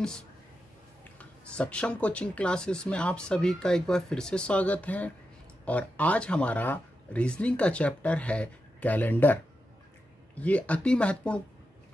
Friends, सक्षम coaching classes में आप सभी का एक बार फिर से स्वागत है। और आज हमारा रीजनिंग का चैप्टर है कैलेंडर। ये अति महत्वपूर्ण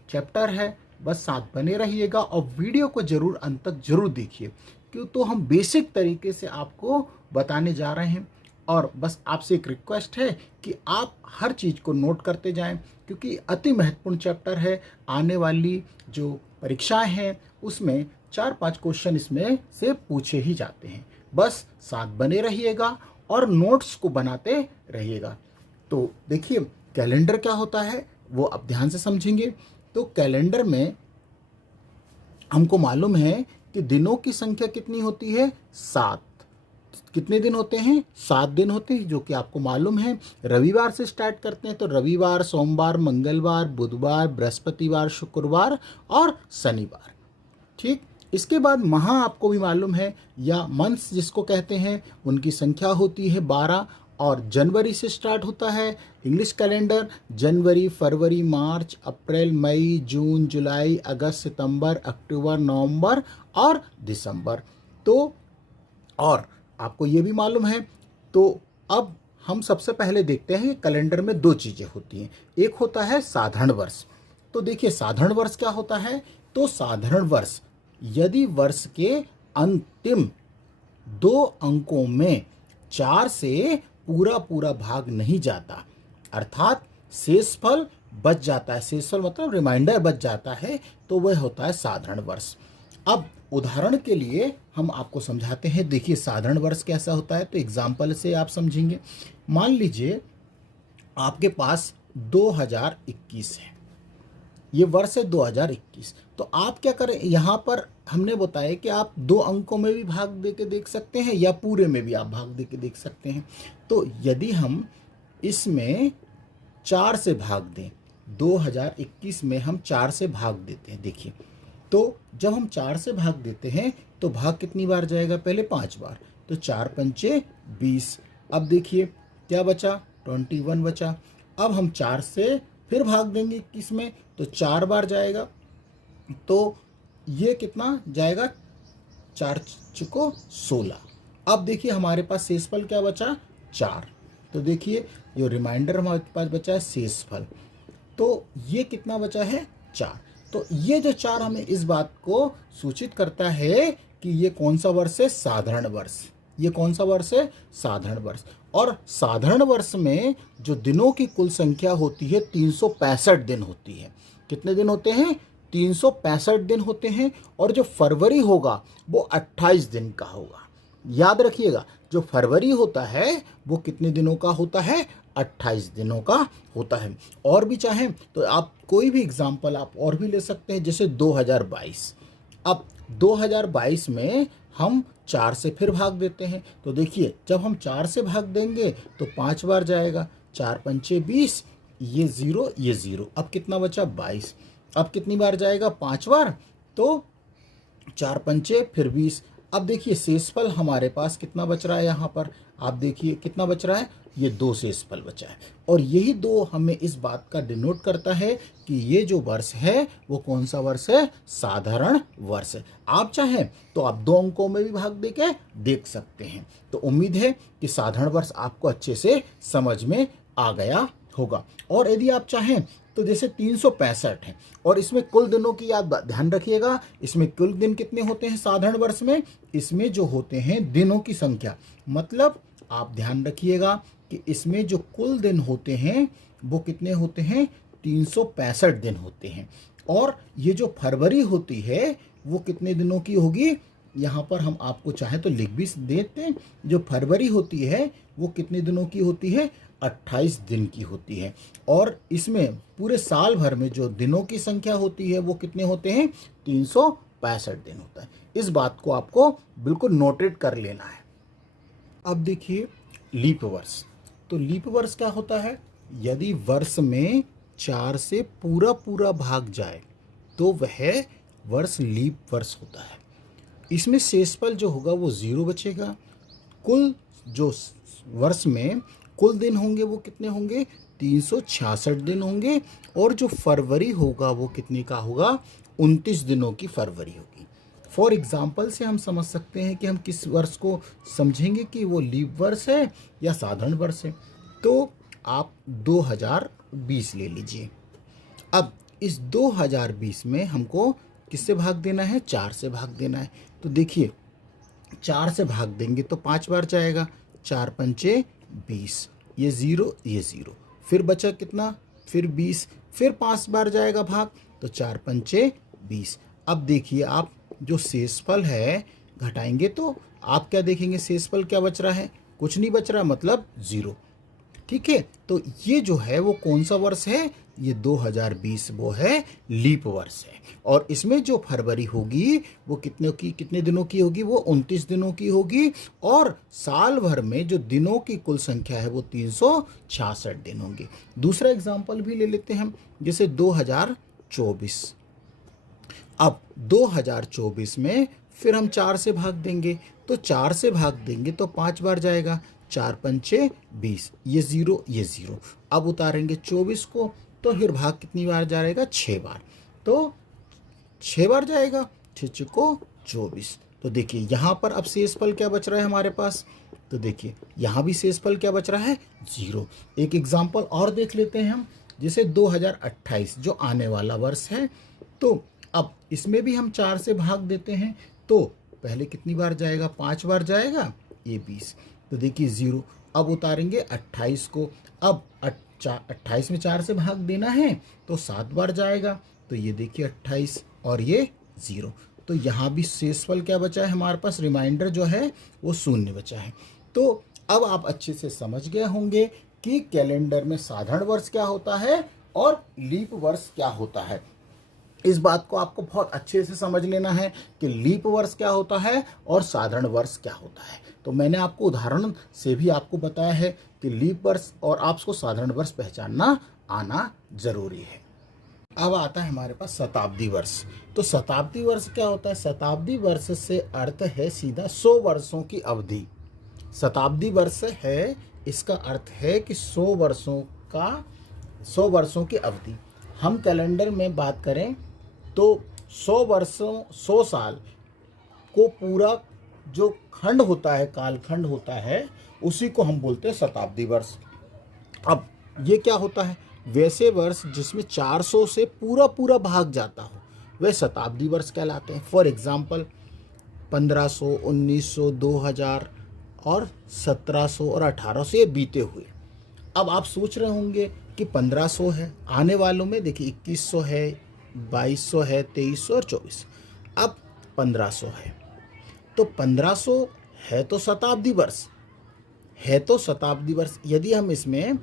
चैप्टर है, बस साथ बने रहिएगा और वीडियो को जरूर अंत तक जरूर देखिए, क्यों तो हम बेसिक तरीके से आपको बताने जा रहे हैं। और बस आपसे एक रिक्वेस्ट है कि आप हर चीज़ को नोट करते जाएं, क्योंकि अति महत्वपूर्ण चैप्टर है। आने वाली जो परीक्षाएं हैं उसमें 4-5 क्वेश्चन इसमें से पूछे ही जाते हैं। बस साथ बने रहिएगा और नोट्स को बनाते रहिएगा। तो देखिए, कैलेंडर क्या होता है वो आप ध्यान से समझेंगे। तो कैलेंडर में हमको मालूम है कि दिनों की संख्या कितनी होती है, 7। कितने दिन होते हैं, 7 दिन होते हैं, जो कि आपको मालूम है। रविवार से स्टार्ट करते हैं, तो रविवार, सोमवार, मंगलवार, बुधवार, बृहस्पतिवार, शुक्रवार और शनिवार। ठीक, इसके बाद माह आपको भी मालूम है, या मंथ्स जिसको कहते हैं, उनकी संख्या होती है 12। और जनवरी से स्टार्ट होता है इंग्लिश कैलेंडर। जनवरी, फरवरी, मार्च, अप्रैल, मई, जून, जुलाई, अगस्त, सितंबर, अक्टूबर, नवंबर और दिसंबर। तो और आपको ये भी मालूम है। तो अब हम सबसे पहले देखते हैं कैलेंडर में 2 चीज़ें होती हैं। एक होता है साधारण वर्ष। तो देखिए, साधारण वर्ष क्या होता है। तो साधारण वर्ष यदि वर्ष के अंतिम 2 अंकों में 4 से पूरा भाग नहीं जाता, अर्थात शेषफल बच जाता है, शेषफल मतलब रिमाइंडर बच जाता है, तो वह होता है साधारण वर्ष। अब उदाहरण के लिए हम आपको समझाते हैं। देखिए, साधारण वर्ष कैसा होता है, तो एग्जाम्पल से आप समझेंगे। मान लीजिए आपके पास 2021 है, ये वर्ष है 2021। तो आप क्या करें, यहाँ पर हमने बताया कि आप 2 अंकों में भी भाग दे के देख सकते हैं या पूरे में भी आप भाग दे के देख सकते हैं। तो यदि हम इसमें 4 से भाग दें, 2021 में हम 4 से भाग देते हैं। देखिए, तो जब हम 4 से भाग देते हैं तो भाग कितनी बार जाएगा, पहले 5 बार। तो 4 पंचे 20। अब देखिए क्या बचा, 21 बचा। अब हम 4 से फिर भाग देंगे 21 में, तो 4 बार जाएगा। तो ये कितना जाएगा, 4 चुको 16। अब देखिए हमारे पास शेषफल क्या बचा, 4। तो देखिए जो रिमाइंडर हमारे पास बचा है शेषफल, तो ये कितना बचा है, 4। तो ये जो 4 हमें इस बात को सूचित करता है कि ये कौन सा वर्ष है, साधारण वर्ष। ये कौन सा वर्ष है, साधारण वर्ष। और साधारण वर्ष में जो दिनों की कुल संख्या होती है 365 दिन होती है। कितने दिन होते हैं, 365 दिन होते हैं। और जो फरवरी होगा वो 28 दिन का होगा। याद रखिएगा, जो फरवरी होता है वो कितने दिनों का होता है, 28 दिनों का होता है। और भी चाहें तो आप कोई भी एग्जाम्पल आप और भी ले सकते हैं, जैसे 2022। अब 2022 में हम 4 से फिर भाग देते हैं। तो देखिए, जब हम 4 से भाग देंगे तो 5 बार जाएगा। 4 पंचे 20, ये 0, ये 0। अब कितना बचा, 22। अब कितनी बार जाएगा, 5 बार। तो 4 पंचे फिर 20। अब देखिए शेषफल हमारे पास कितना बच रहा है, यहाँ पर आप देखिए कितना बच रहा है, ये 2 शेषफल बचा है। और यही 2 हमें इस बात का डिनोट करता है कि ये जो वर्ष है वो कौन सा वर्ष है, साधारण वर्ष है। आप चाहें तो आप 2 अंकों में भी भाग दे के देख सकते हैं। तो उम्मीद है कि साधारण वर्ष आपको अच्छे से समझ में आ गया होगा। और यदि आप चाहें तो जैसे 365 है, और इसमें कुल दिनों की याद ध्यान रखिएगा, इसमें कुल दिन कितने होते हैं साधारण वर्ष में, इसमें जो होते हैं दिनों की संख्या, मतलब आप ध्यान रखिएगा कि इसमें जो कुल दिन होते हैं वो कितने होते हैं, 365 दिन होते हैं। और ये जो फरवरी होती है वो कितने दिनों की होगी, यहाँ पर हम आपको चाहे तो लिख भी देते हैं। जो फरवरी होती है वो कितने दिनों की होती है, 28 दिन की होती है। और इसमें पूरे साल भर में जो दिनों की संख्या होती है वो कितने होते हैं, 365 दिन होता है। इस बात को आपको बिल्कुल नोटेड कर लेना है। अब देखिए लीप वर्ष। तो लीप वर्ष क्या होता है, यदि वर्ष में 4 से पूरा भाग जाए तो वह वर्ष लीप वर्ष होता है। इसमें शेषफल जो होगा वो 0 बचेगा। कुल जो वर्ष में कुल दिन होंगे वो कितने होंगे, 366 दिन होंगे। और जो फरवरी होगा वो कितने का होगा, 29 दिनों की फरवरी होगी। फॉर एग्जाम्पल से हम समझ सकते हैं कि हम किस वर्ष को समझेंगे कि वो लीप वर्ष है या साधारण वर्ष है। तो आप 2020 ले लीजिए। अब इस 2020 में हमको किससे भाग देना है? 4 से भाग देना है। तो देखिए 4 से भाग देंगे तो 5 बार जाएगा, 4 पंचे 20, ये 0 ये 0, फिर बचा कितना? फिर 20, फिर 5 बार जाएगा भाग, तो 4 पंचे 20। अब देखिए आप जो शेषफल है घटाएंगे तो आप क्या देखेंगे? शेषफल क्या बच रहा है? कुछ नहीं बच रहा, मतलब 0। ठीक है, तो ये जो है वो कौन सा वर्ष है? ये 2020 वो है लीप वर्ष है। और इसमें जो फरवरी होगी वो कितने दिनों की होगी? वो 29 दिनों की होगी। और साल भर में जो दिनों की कुल संख्या है वो 366 दिन होंगे। दूसरा एग्जाम्पल भी ले लेते हैं हम, जैसे 2024। अब 2024 में फिर हम 4 से भाग देंगे, तो 4 से भाग देंगे तो 5 बार जाएगा, 4 पंचे 20, ये 0 ये 0। अब उतारेंगे 24 को, तो फिर भाग कितनी बार जाएगा? 6 बार, तो 6 बार जाएगा, 6 को 24। तो देखिए यहाँ पर अब शेषफल क्या बच रहा है हमारे पास? तो देखिए यहाँ भी शेषफल क्या बच रहा है? 0। एक एग्जाम्पल और देख लेते हैं हम, जैसे 2028 जो आने वाला वर्ष है। तो अब इसमें भी हम 4 से भाग देते हैं, तो पहले कितनी बार जाएगा? 5 बार जाएगा, ये 20। तो देखिए 0। अब उतारेंगे 28 को, अब 28 में 4 से भाग देना है तो 7 बार जाएगा, तो ये देखिए 28 और ये 0। तो यहाँ भी शेषफल क्या बचा है हमारे पास? रिमाइंडर जो है वो 0 बचा है। तो अब आप अच्छे से समझ गए होंगे कि कैलेंडर में साधारण वर्ष क्या होता है और लीप वर्ष क्या होता है। इस बात को आपको बहुत अच्छे से समझ लेना है कि लीप वर्ष क्या होता है और साधारण वर्ष क्या होता है। तो मैंने आपको उदाहरण से भी आपको बताया है कि लीप वर्ष और आपको साधारण वर्ष पहचानना आना जरूरी है। अब आता है हमारे पास शताब्दी वर्ष। तो शताब्दी वर्ष क्या होता है? शताब्दी वर्ष से अर्थ है सीधा 100 वर्षों की अवधि। शताब्दी वर्ष है, इसका अर्थ है कि 100 वर्षों की अवधि। हम कैलेंडर में बात करें तो 100 साल को पूरा जो खंड होता है, कालखंड होता है, उसी को हम बोलते हैं शताब्दी वर्ष। अब ये क्या होता है? वैसे वर्ष जिसमें 400 से पूरा भाग जाता हो वे शताब्दी वर्ष कहलाते हैं। फॉर एग्जाम्पल 1500, 1900, 2000 और 1700 और 1800 ये बीते हुए। अब आप सोच रहे होंगे कि 1500 है, आने वालों में देखिए 2100 है, 2200 है, 2300 और 24। अब 1500 है, तो 1500 है तो शताब्दी वर्ष है, तो शताब्दी वर्ष यदि हम इसमें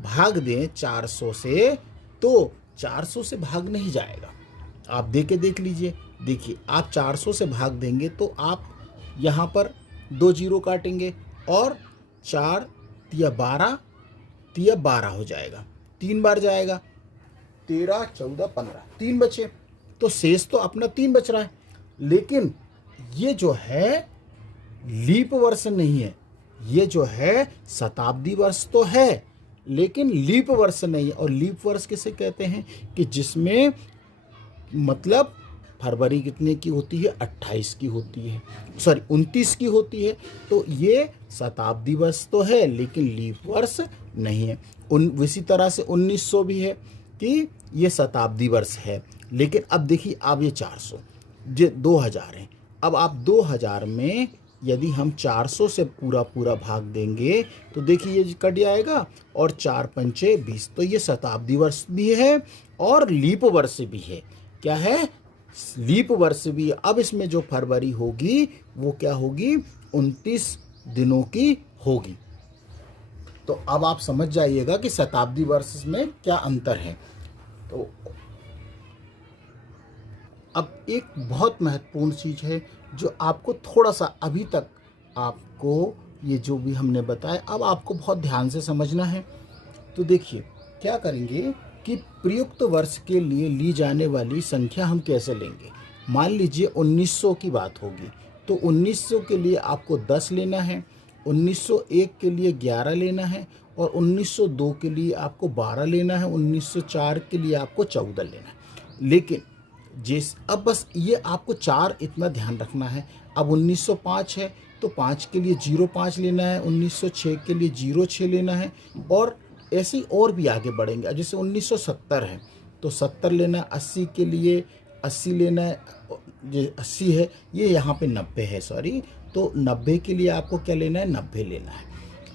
भाग दें 400 से, तो 400 से भाग नहीं जाएगा। आप देख लीजिए, देखिए आप 400 से भाग देंगे तो आप यहाँ पर 2 जीरो काटेंगे और 4 तिया 12, तिया 12 हो जाएगा, 3 बार जाएगा, 13, 14, 15, 3 बचे, तो शेष तो अपना 3 बच रहा है। लेकिन ये जो है लीप वर्ष नहीं है, ये जो है शताब्दी वर्ष तो है लेकिन लीप वर्ष नहीं है। और लीप वर्ष किसे कहते हैं? कि जिसमें मतलब फरवरी कितने की होती है? 28 की होती है, सॉरी 29 की होती है। तो ये शताब्दी वर्ष तो है लेकिन लीप वर्ष नहीं है। इसी तरह से 1900 भी है कि ये शताब्दी वर्ष है। लेकिन अब देखिए अब ये 400, ये 2000 है। अब आप 2000 में यदि हम 400 से पूरा भाग देंगे तो देखिए ये कट जाएगा और 4 पंचे 20, तो ये शताब्दी वर्ष भी है और लीप वर्ष भी है। क्या है? लीप वर्ष भी। अब इसमें जो फरवरी होगी वो क्या होगी? 29 दिनों की होगी। तो अब आप समझ जाइएगा कि शताब्दी वर्ष में क्या अंतर है। तो अब एक बहुत महत्वपूर्ण चीज़ है जो आपको थोड़ा सा अभी तक आपको ये जो भी हमने बताया अब आपको बहुत ध्यान से समझना है। तो देखिए क्या करेंगे कि प्रयुक्त वर्ष के लिए ली जाने वाली संख्या हम कैसे लेंगे। मान लीजिए 1900 की बात होगी तो 1900 के लिए आपको 10 लेना है, 1901 के लिए 11 लेना है और 1902 के लिए आपको 12 लेना है, 1904 के लिए आपको 14 लेना है। लेकिन अब बस ये आपको 4 इतना ध्यान रखना है। अब 1905 है तो 5 के लिए 05 लेना है, 1906 के लिए 06 लेना है, और ऐसे ही और भी आगे बढ़ेंगे। अब जैसे 1970 है तो 70 लेना है, 80 के लिए 80 लेना है, ये 80 है, ये यहाँ पे 90 है, सॉरी, तो 90 के लिए आपको क्या लेना है, 90 लेना है।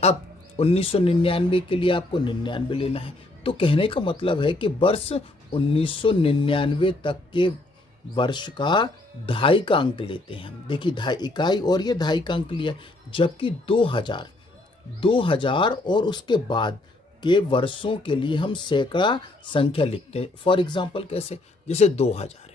अब 1999 के लिए आपको 99 लेना है। तो कहने का मतलब है कि वर्ष 1999 तक के वर्ष का 2.5 का अंक लेते हैं हम। देखिए 2.5 इकाई और ये 2.5 का अंक लिया, जबकि 2000 और उसके बाद के वर्षों के लिए हम सैकड़ा संख्या लिखते हैं। फॉर एग्जांपल कैसे, जैसे 2000 है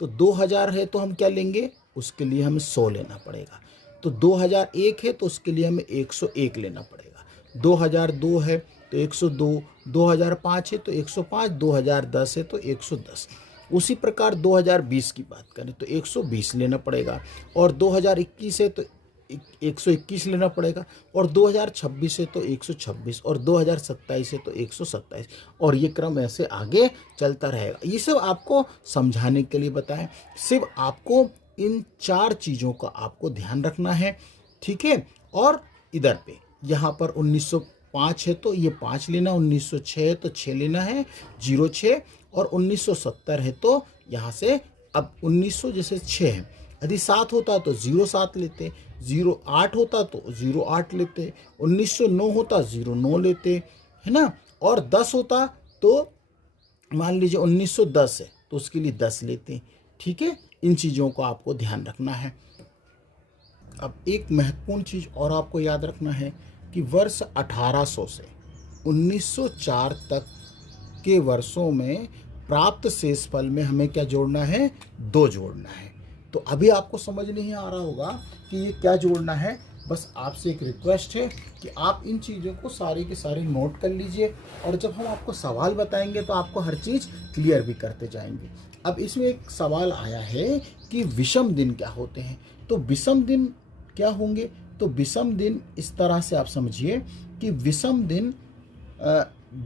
तो 2000 है तो हम क्या लेंगे, उसके लिए हमें 100 लेना पड़ेगा। तो 2001 है तो उसके लिए हमें 101 लेना पड़ेगा। 2002 है तो 102, 2005 है तो 105, 2010 है तो 110। उसी प्रकार 2020 की बात करें तो 120 लेना पड़ेगा, और 2021 है तो 121 लेना पड़ेगा, और 2026 है तो 126, और 2027 है तो 127, और ये क्रम ऐसे आगे चलता रहेगा। ये सब आपको समझाने के लिए बताएं। सिर्फ आपको इन 4 चीज़ों का आपको ध्यान रखना है, ठीक है। और इधर पे यहाँ पर 1905 है तो ये 5 लेना, 1906 है तो 6 लेना है, 06, और 1970 है तो यहाँ से अब 1900 जैसे 6 है, यदि 7 होता तो 07 लेते, 08 होता तो 08 लेते, 1909 होता 09 लेते, है ना, और 10 होता तो मान लीजिए 1910 है तो उसके लिए 10 लेते, ठीक है। इन चीज़ों को आपको ध्यान रखना है। अब एक महत्वपूर्ण चीज़ और आपको याद रखना है कि वर्ष 1800 से 1904 तक के वर्षों में प्राप्त शेषफल में हमें क्या जोड़ना है, 2 जोड़ना है। तो अभी आपको समझ नहीं आ रहा होगा कि ये क्या जोड़ना है। बस आपसे एक रिक्वेस्ट है कि आप इन चीज़ों को सारे के सारे नोट कर लीजिए, और जब हम आपको सवाल बताएंगे तो आपको हर चीज़ क्लियर भी करते जाएंगे। अब इसमें एक सवाल आया है कि विषम दिन क्या होते हैं। तो विषम दिन क्या होंगे, तो विषम दिन इस तरह से आप समझिए कि विषम दिन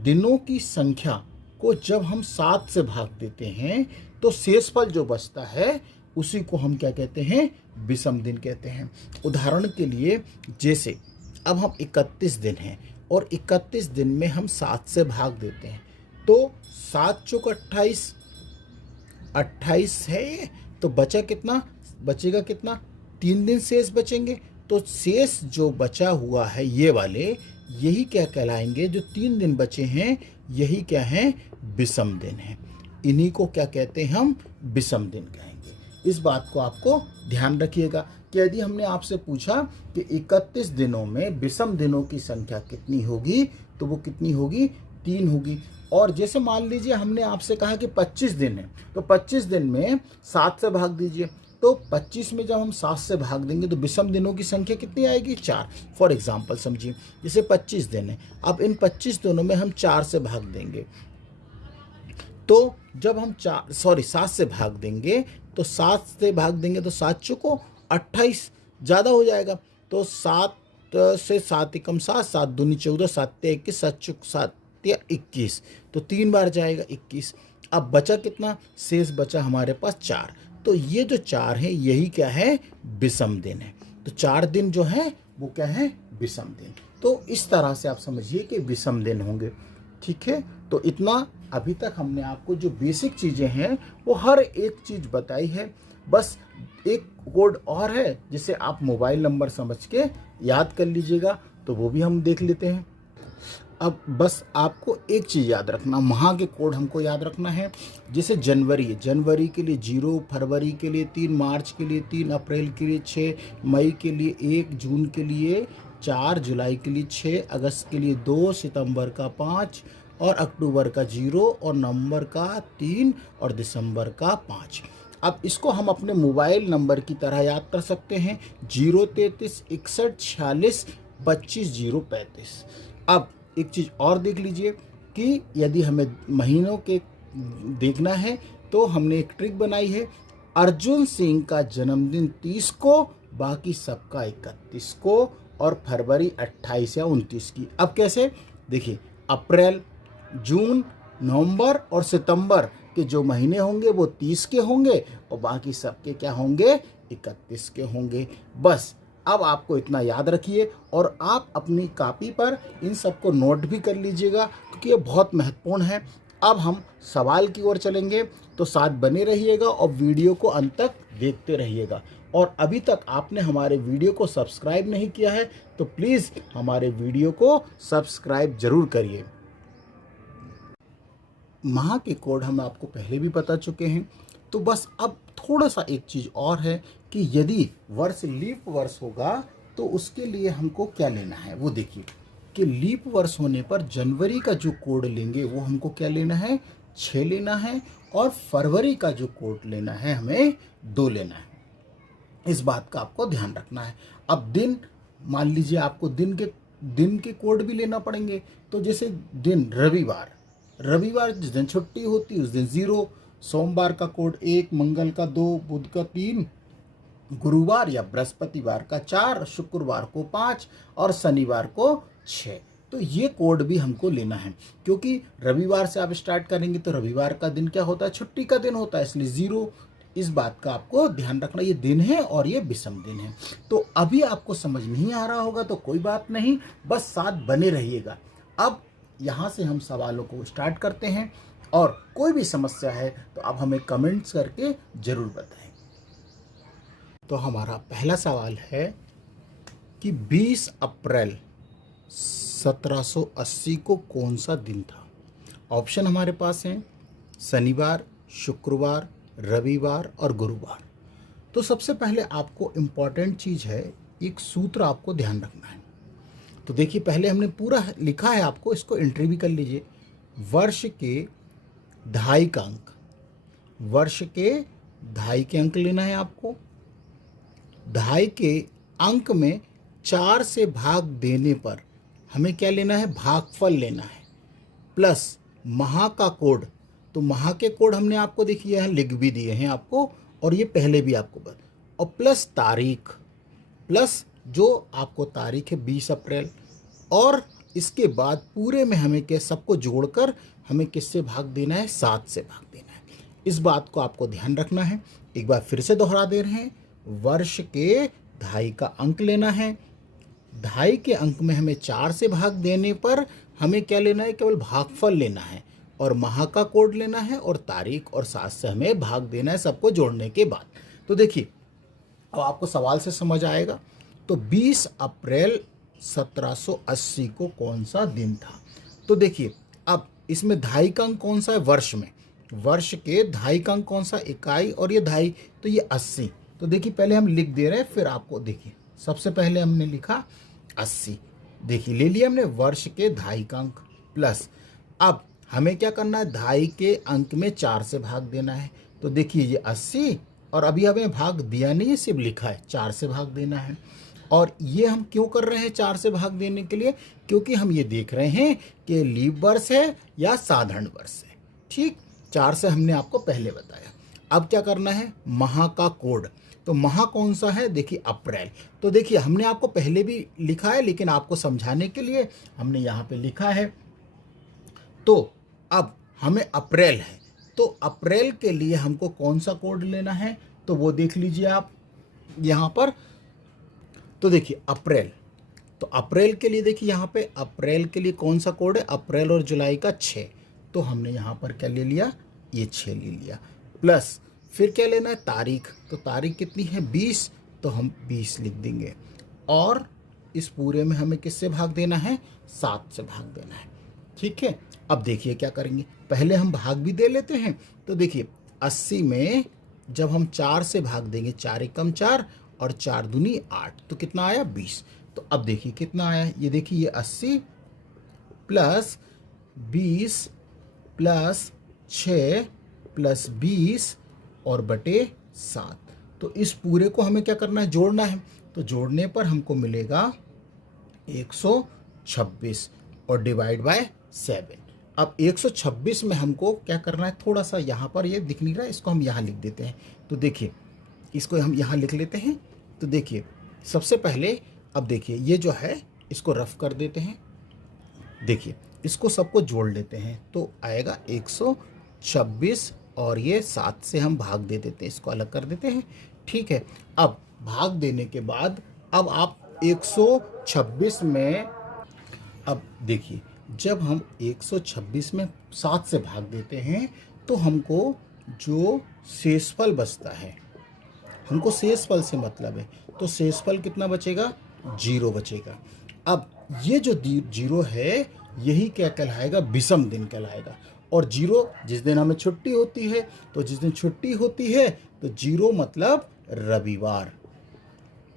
दिनों की संख्या को जब हम 7 से भाग देते हैं तो शेषफल जो बचता है उसी को हम क्या कहते हैं, विषम दिन कहते हैं। उदाहरण के लिए जैसे अब हम 31 दिन हैं और 31 दिन में हम 7 से भाग देते हैं तो 7 चौक 28, 28 है, तो बचा कितना, बचेगा कितना, 3 दिन शेष बचेंगे। तो शेष जो बचा हुआ है ये वाले, यही क्या कहलाएंगे, जो 3 दिन बचे हैं यही क्या है, विषम दिन है। इन्हीं को क्या कहते हैं, हम विषम दिन कहेंगे। इस बात को आपको ध्यान रखिएगा कि यदि हमने आपसे पूछा कि 31 दिनों में विषम दिनों की संख्या कितनी होगी तो वो कितनी होगी, 3 होगी। और जैसे मान लीजिए हमने आपसे कहा कि 25 दिन है तो 25 दिन में 7 से भाग दीजिए, तो 25 में जब हम 7 से भाग देंगे तो विषम दिनों की संख्या कितनी आएगी, 4। फॉर एग्जाम्पल समझिए जैसे 25 दिन है, अब इन 25 दिनों में हम 4 से भाग देंगे, तो जब हम 7 से भाग देंगे तो 7 से भाग देंगे तो 7 चौको 28 ज़्यादा हो जाएगा, तो 7 से 7 एकम 7, 7 दूनी 14, 7 21, 7 चौक 7 या 21, तो 3 बार जाएगा 21। अब बचा कितना, शेष बचा हमारे पास 4, तो ये जो 4 है यही क्या है, विषम दिन है। तो 4 दिन जो है वो क्या है, विषम दिन। तो इस तरह से आप समझिए कि विषम दिन होंगे, ठीक है। तो इतना अभी तक हमने आपको जो बेसिक चीज़ें हैं वो हर एक चीज़ बताई है। बस एक कोड और है जिसे आप मोबाइल नंबर समझ के याद कर लीजिएगा, तो वो भी हम देख लेते हैं। अब बस आपको एक चीज़ याद रखना, माह के कोड हमको याद रखना है। जैसे जनवरी है, जनवरी के लिए 0, फरवरी के लिए 3, मार्च के लिए 3, अप्रैल के लिए 6, मई के लिए 1, जून के लिए 4, जुलाई के लिए 6, अगस्त के लिए 2, सितंबर का 5, और अक्टूबर का 0, और नवंबर का 3, और दिसंबर का 5। अब इसको हम अपने मोबाइल नंबर की तरह याद कर सकते हैं, 033 61 46 25 035। अब एक चीज़ और देख लीजिए कि यदि हमें महीनों के देखना है तो हमने एक ट्रिक बनाई है, अर्जुन सिंह का जन्मदिन 30 को, बाकी सबका 31 को, और फरवरी 28 या 29 की। अब कैसे, देखिए अप्रैल, जून, नवंबर और सितंबर कि जो महीने होंगे वो 30 के होंगे और बाकी सबके क्या होंगे, 31 के होंगे। बस अब आपको इतना याद रखिए और आप अपनी कॉपी पर इन सबको नोट भी कर लीजिएगा क्योंकि ये बहुत महत्वपूर्ण है। अब हम सवाल की ओर चलेंगे, तो साथ बने रहिएगा और वीडियो को अंत तक देखते रहिएगा। और अभी तक आपने हमारे वीडियो को सब्सक्राइब नहीं किया है तो प्लीज़ हमारे वीडियो को सब्सक्राइब जरूर करिए। माह के कोड हम आपको पहले भी बता चुके हैं, तो बस अब थोड़ा सा एक चीज़ और है कि यदि वर्ष लीप वर्ष होगा तो उसके लिए हमको क्या लेना है वो देखिए कि लीप वर्ष होने पर जनवरी का जो कोड लेंगे वो हमको क्या लेना है, 6 लेना है, और फरवरी का जो कोड लेना है हमें 2 लेना है। इस बात का आपको ध्यान रखना है। अब दिन, मान लीजिए आपको दिन के कोड भी लेना पड़ेंगे, तो जैसे दिन रविवार जिस दिन छुट्टी होती है उस दिन 0, सोमवार का कोड 1, मंगल का 2, बुध का 3, गुरुवार या बृहस्पतिवार का 4, शुक्रवार को 5 और शनिवार को 6। तो ये कोड भी हमको लेना है क्योंकि रविवार से आप स्टार्ट करेंगे तो रविवार का दिन क्या होता है, छुट्टी का दिन होता है, इसलिए 0। इस बात का आपको ध्यान रखना, ये दिन है और ये विषम दिन है। तो अभी आपको समझ नहीं आ रहा होगा तो कोई बात नहीं, बस साथ बने रहिएगा। अब यहाँ से हम सवालों को स्टार्ट करते हैं और कोई भी समस्या है तो आप हमें कमेंट्स करके ज़रूर बताएं। तो हमारा पहला सवाल है कि 20 अप्रैल 1780 को कौन सा दिन था। ऑप्शन हमारे पास हैं शनिवार, शुक्रवार, रविवार और गुरुवार। तो सबसे पहले आपको इम्पॉर्टेंट चीज़ है, एक सूत्र आपको ध्यान रखना है। तो देखिए पहले हमने पूरा लिखा है, आपको इसको एंट्री भी कर लीजिए। वर्ष के 2.5 अंक, वर्ष के 2.5 अंक लेना है आपको। 2.5 के अंक में 4 से भाग देने पर हमें क्या लेना है, भागफल लेना है, प्लस माह का कोड। तो माह के कोड हमने आपको देखिए यहाँ लिख भी दिए हैं आपको, और ये पहले भी आपको बता, और प्लस तारीख, प्लस जो आपको तारीख है 20 अप्रैल, और इसके बाद पूरे में हमें क्या, सबको जोड़कर हमें किससे भाग देना है, 7 से भाग देना है। इस बात को आपको ध्यान रखना है। एक बार फिर से दोहरा दे रहे हैं, वर्ष के 2.5 का अंक लेना है, 2.5 के अंक में हमें 4 से भाग देने पर हमें क्या लेना है, केवल भागफल लेना है, और माह का कोड लेना है, और तारीख और 7 से हमें भाग देना है सबको जोड़ने के बाद। तो देखिए अब आपको सवाल से समझ आएगा। तो 20 अप्रैल 1780 को कौन सा दिन था। तो देखिए अब इसमें 2.5 का अंक कौन सा है, वर्ष में, वर्ष के 2.5 का अंक कौन सा, इकाई, और ये 2.5 तो ये 80। तो देखिए पहले हम लिख दे रहे हैं, फिर आपको देखिए सबसे पहले हमने लिखा 80, देखिए ले लिया हमने वर्ष के 2.5 का अंक, प्लस अब हमें क्या करना है, 2.5 के अंक में 4 से भाग देना है। तो देखिए ये 80, और अभी हमें भाग दिया नहीं है, सिर्फ लिखा है 4 से भाग देना है। और ये हम क्यों कर रहे हैं 4 से भाग देने के लिए, क्योंकि हम ये देख रहे हैं कि लीप वर्ष है या साधारण वर्ष है। ठीक, 4 से हमने आपको पहले बताया। अब क्या करना है, माह का कोड। तो माह कौन सा है, देखिए अप्रैल। तो देखिए हमने आपको पहले भी लिखा है, लेकिन आपको समझाने के लिए हमने यहाँ पे लिखा है। तो अब हमें अप्रैल है, तो अप्रैल के लिए हमको कौन सा कोड लेना है, तो वो देख लीजिए आप यहाँ पर। तो देखिए अप्रैल, तो अप्रैल के लिए देखिए यहाँ पे अप्रैल के लिए कौन सा कोड है, अप्रैल और जुलाई का 6। तो हमने यहाँ पर क्या ले लिया, ये 6 ले लिया, प्लस फिर क्या लेना है, तारीख। तो तारीख कितनी है, 20, तो हम 20 लिख देंगे, और इस पूरे में हमें किससे भाग देना है, 7 से भाग देना है। ठीक है, अब देखिए क्या करेंगे, पहले हम भाग भी दे लेते हैं। तो देखिए 80 में जब हम 4 से भाग देंगे, 4 एकम 4 और 4 दूनी 8, तो कितना आया, 20। तो अब देखिए कितना आया, ये देखिए ये 80 प्लस 20 प्लस 6 प्लस 20 और बटे 7। तो इस पूरे को हमें क्या करना है, जोड़ना है। तो जोड़ने पर हमको मिलेगा 126 और डिवाइड बाय 7। अब 126 में हमको क्या करना है, थोड़ा सा यहाँ पर ये दिख नहीं रहा है, इसको हम यहाँ लिख देते हैं। तो देखिए इसको हम यहाँ लिख लेते हैं। तो देखिए सबसे पहले अब देखिए ये जो है इसको रफ कर देते हैं, देखिए इसको सबको जोड़ लेते हैं, तो आएगा 126 और ये 7 से हम भाग दे देते हैं, इसको अलग कर देते हैं। ठीक है, अब भाग देने के बाद अब आप 126 में, अब देखिए जब हम 126 में 7 से भाग देते हैं तो हमको जो शेषफल बचता है, हमको शेषफल से मतलब है, तो शेषफल कितना बचेगा, 0 बचेगा। अब ये जो 0 है यही क्या कहलाएगा, विषम दिन कहलाएगा। और 0 जिस दिन हमें छुट्टी होती है, तो जिस दिन छुट्टी होती है तो 0 मतलब रविवार,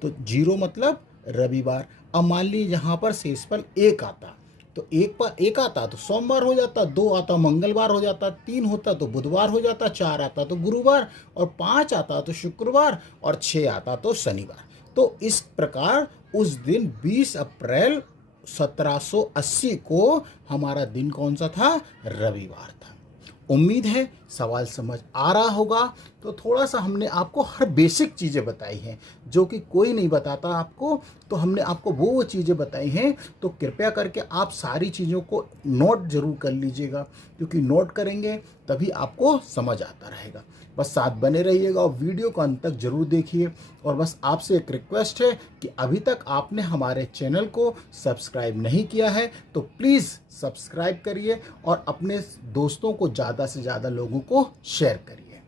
तो 0 मतलब रविवार। अब मान लीजिए यहाँ पर शेषफल 1 आता, तो 1 पर 1 आता तो सोमवार हो जाता, 2 आता मंगलवार हो जाता, 3 होता तो बुधवार हो जाता, 4 आता तो गुरुवार, और 5 आता तो शुक्रवार, और 6 आता तो शनिवार। तो इस प्रकार उस दिन 20 अप्रैल 1780 को हमारा दिन कौन सा था, रविवार था। उम्मीद है सवाल समझ आ रहा होगा। तो थोड़ा सा हमने आपको हर बेसिक चीज़ें बताई हैं जो कि कोई नहीं बताता आपको, तो हमने आपको वो चीज़ें बताई हैं। तो कृपया करके आप सारी चीज़ों को नोट जरूर कर लीजिएगा, क्योंकि नोट करेंगे तभी आपको समझ आता रहेगा। बस साथ बने रहिएगा और वीडियो को अंत तक जरूर देखिए। और बस आपसे एक रिक्वेस्ट है कि अभी तक आपने हमारे चैनल को सब्सक्राइब नहीं किया है तो प्लीज़ सब्सक्राइब करिए और अपने दोस्तों को ज़्यादा से ज़्यादा लोगों को शेयर करिए।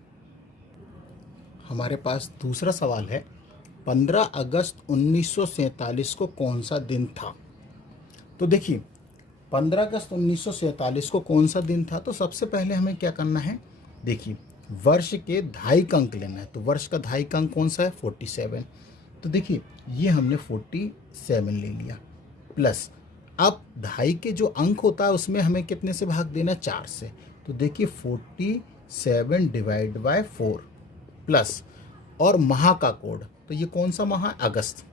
हमारे पास दूसरा सवाल है, 15 अगस्त 1947 को कौन सा दिन था। तो देखिए 15 अगस्त 1947 को कौन सा दिन था, तो सबसे पहले हमें क्या करना है, देखिए वर्ष के 2.5 अंक लेना है। तो वर्ष का 2.5 अंक कौन सा है, 47। तो देखिए ये हमने 47 ले लिया, प्लस अब 2.5 के जो अंक होता है उसमें हमें कितने से भाग देना, 4 से। तो देखिए 47 डिवाइड बाय 4, प्लस और माह का कोड, तो ये कौन सा माह है, अगस्त।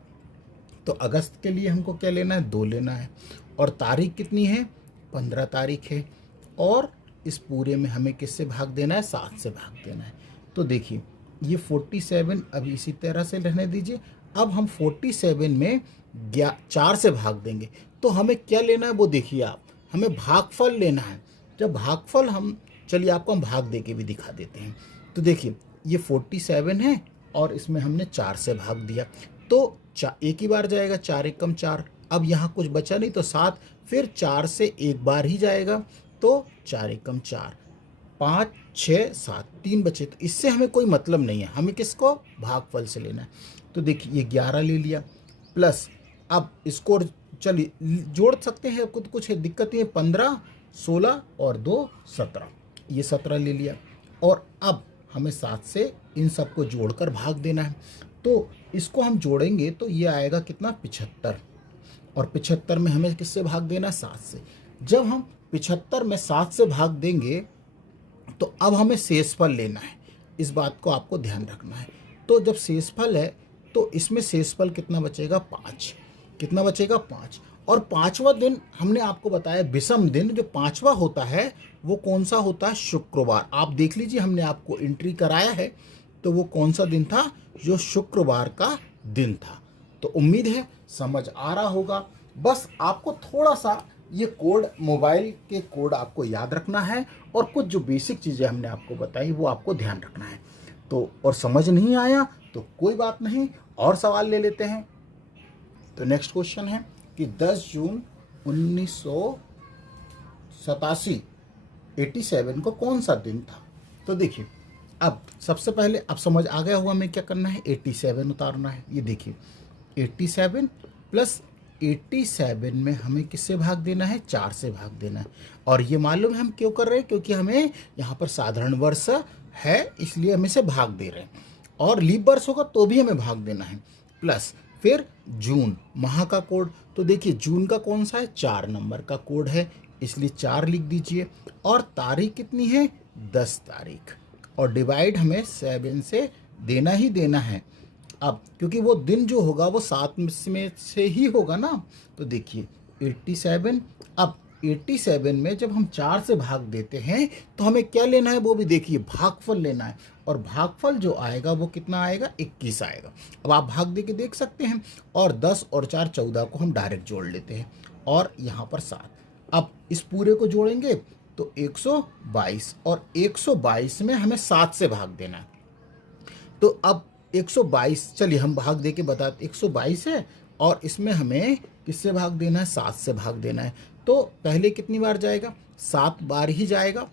तो अगस्त के लिए हमको क्या लेना है, 2 लेना है। और तारीख कितनी है, 15 तारीख है। और इस पूरे में हमें किससे भाग देना है, 7 से भाग देना है। तो देखिए ये 47 अभी इसी तरह से रहने दीजिए। अब हम 47 में 4 से भाग देंगे, तो हमें क्या लेना है वो देखिए आप, हमें भागफल लेना है। जब भागफल हम, चलिए आपको हम भाग दे के भी दिखा देते हैं। तो देखिए ये 47 है और इसमें हमने 4 से भाग दिया, तो एक ही बार जाएगा, 4 एकम 4। अब यहाँ कुछ बचा नहीं तो 7, फिर 4 से एक बार ही जाएगा, तो 4 एकम 4, 5 6 7, 3 बचे। तो इससे हमें कोई मतलब नहीं है, हमें किसको, भागफल से लेना है। तो देखिए ये 11 ले लिया, प्लस अब इसको चलिए जोड़ सकते हैं, कुछ दिक्कत नहीं है, 15 16 और 2 17, ये 17 ले लिया। और अब हमें 7 से इन सबको जोड़कर भाग देना है। तो इसको हम जोड़ेंगे तो ये आएगा कितना, 75। और 75 में हमें किससे भाग देना, 7 से। जब हम 75 में 7 से भाग देंगे तो अब हमें शेषफल लेना है, इस बात को आपको ध्यान रखना है। तो जब शेषफल है तो इसमें शेषफल कितना बचेगा, 5। कितना बचेगा, 5। और 5वां दिन हमने आपको बताया विषम दिन, जो 5वां होता है वो कौन सा होता है, शुक्रवार। आप देख लीजिए हमने आपको एंट्री कराया है, तो वो कौन सा दिन था, जो शुक्रवार का दिन था। तो उम्मीद है समझ आ रहा होगा। बस आपको थोड़ा सा ये कोड, मोबाइल के कोड आपको याद रखना है, और कुछ जो बेसिक चीज़ें हमने आपको बताई वो आपको ध्यान रखना है। तो और समझ नहीं आया तो कोई बात नहीं, और सवाल ले लेते हैं। तो नेक्स्ट क्वेश्चन है कि 10 जून 1987 को कौन सा दिन था। तो देखिए अब सबसे पहले अब समझ आ गया हुआ हमें क्या करना है, 87 उतारना है। ये देखिए 87 प्लस 87 में हमें किससे भाग देना है, 4 से भाग देना है। और ये मालूम है हम क्यों कर रहे हैं, क्योंकि हमें यहाँ पर साधारण वर्ष है इसलिए हम इसे भाग दे रहे हैं, और लीप वर्ष होगा तो भी हमें भाग देना है। प्लस फिर जून, माह का कोड, तो देखिए जून का कौन सा है, 4 नंबर का कोड है, इसलिए 4 लिख दीजिए। और तारीख कितनी है, 10 तारीख, और डिवाइड हमें 7 से देना ही देना है। अब क्योंकि वो दिन जो होगा वो 7 में से ही होगा ना। तो देखिए 87, अब 87 में जब हम 4 से भाग देते हैं तो हमें क्या लेना है, वो भी देखिए भागफल लेना है। और भागफल जो आएगा वो कितना आएगा, 21 आएगा। अब आप भाग दे के देख सकते हैं। और 10 और 4 14 को हम डायरेक्ट जोड़ लेते हैं, और यहाँ पर 7। अब इस पूरे को जोड़ेंगे तो 122, और 122 में हमें 7 से भाग देना है। तो अब 122, चलिए हम भाग दे के बताते, 122 है और इसमें हमें किससे भाग देना है, 7 से भाग देना है। तो पहले कितनी बार जाएगा, 7 बार ही जाएगा,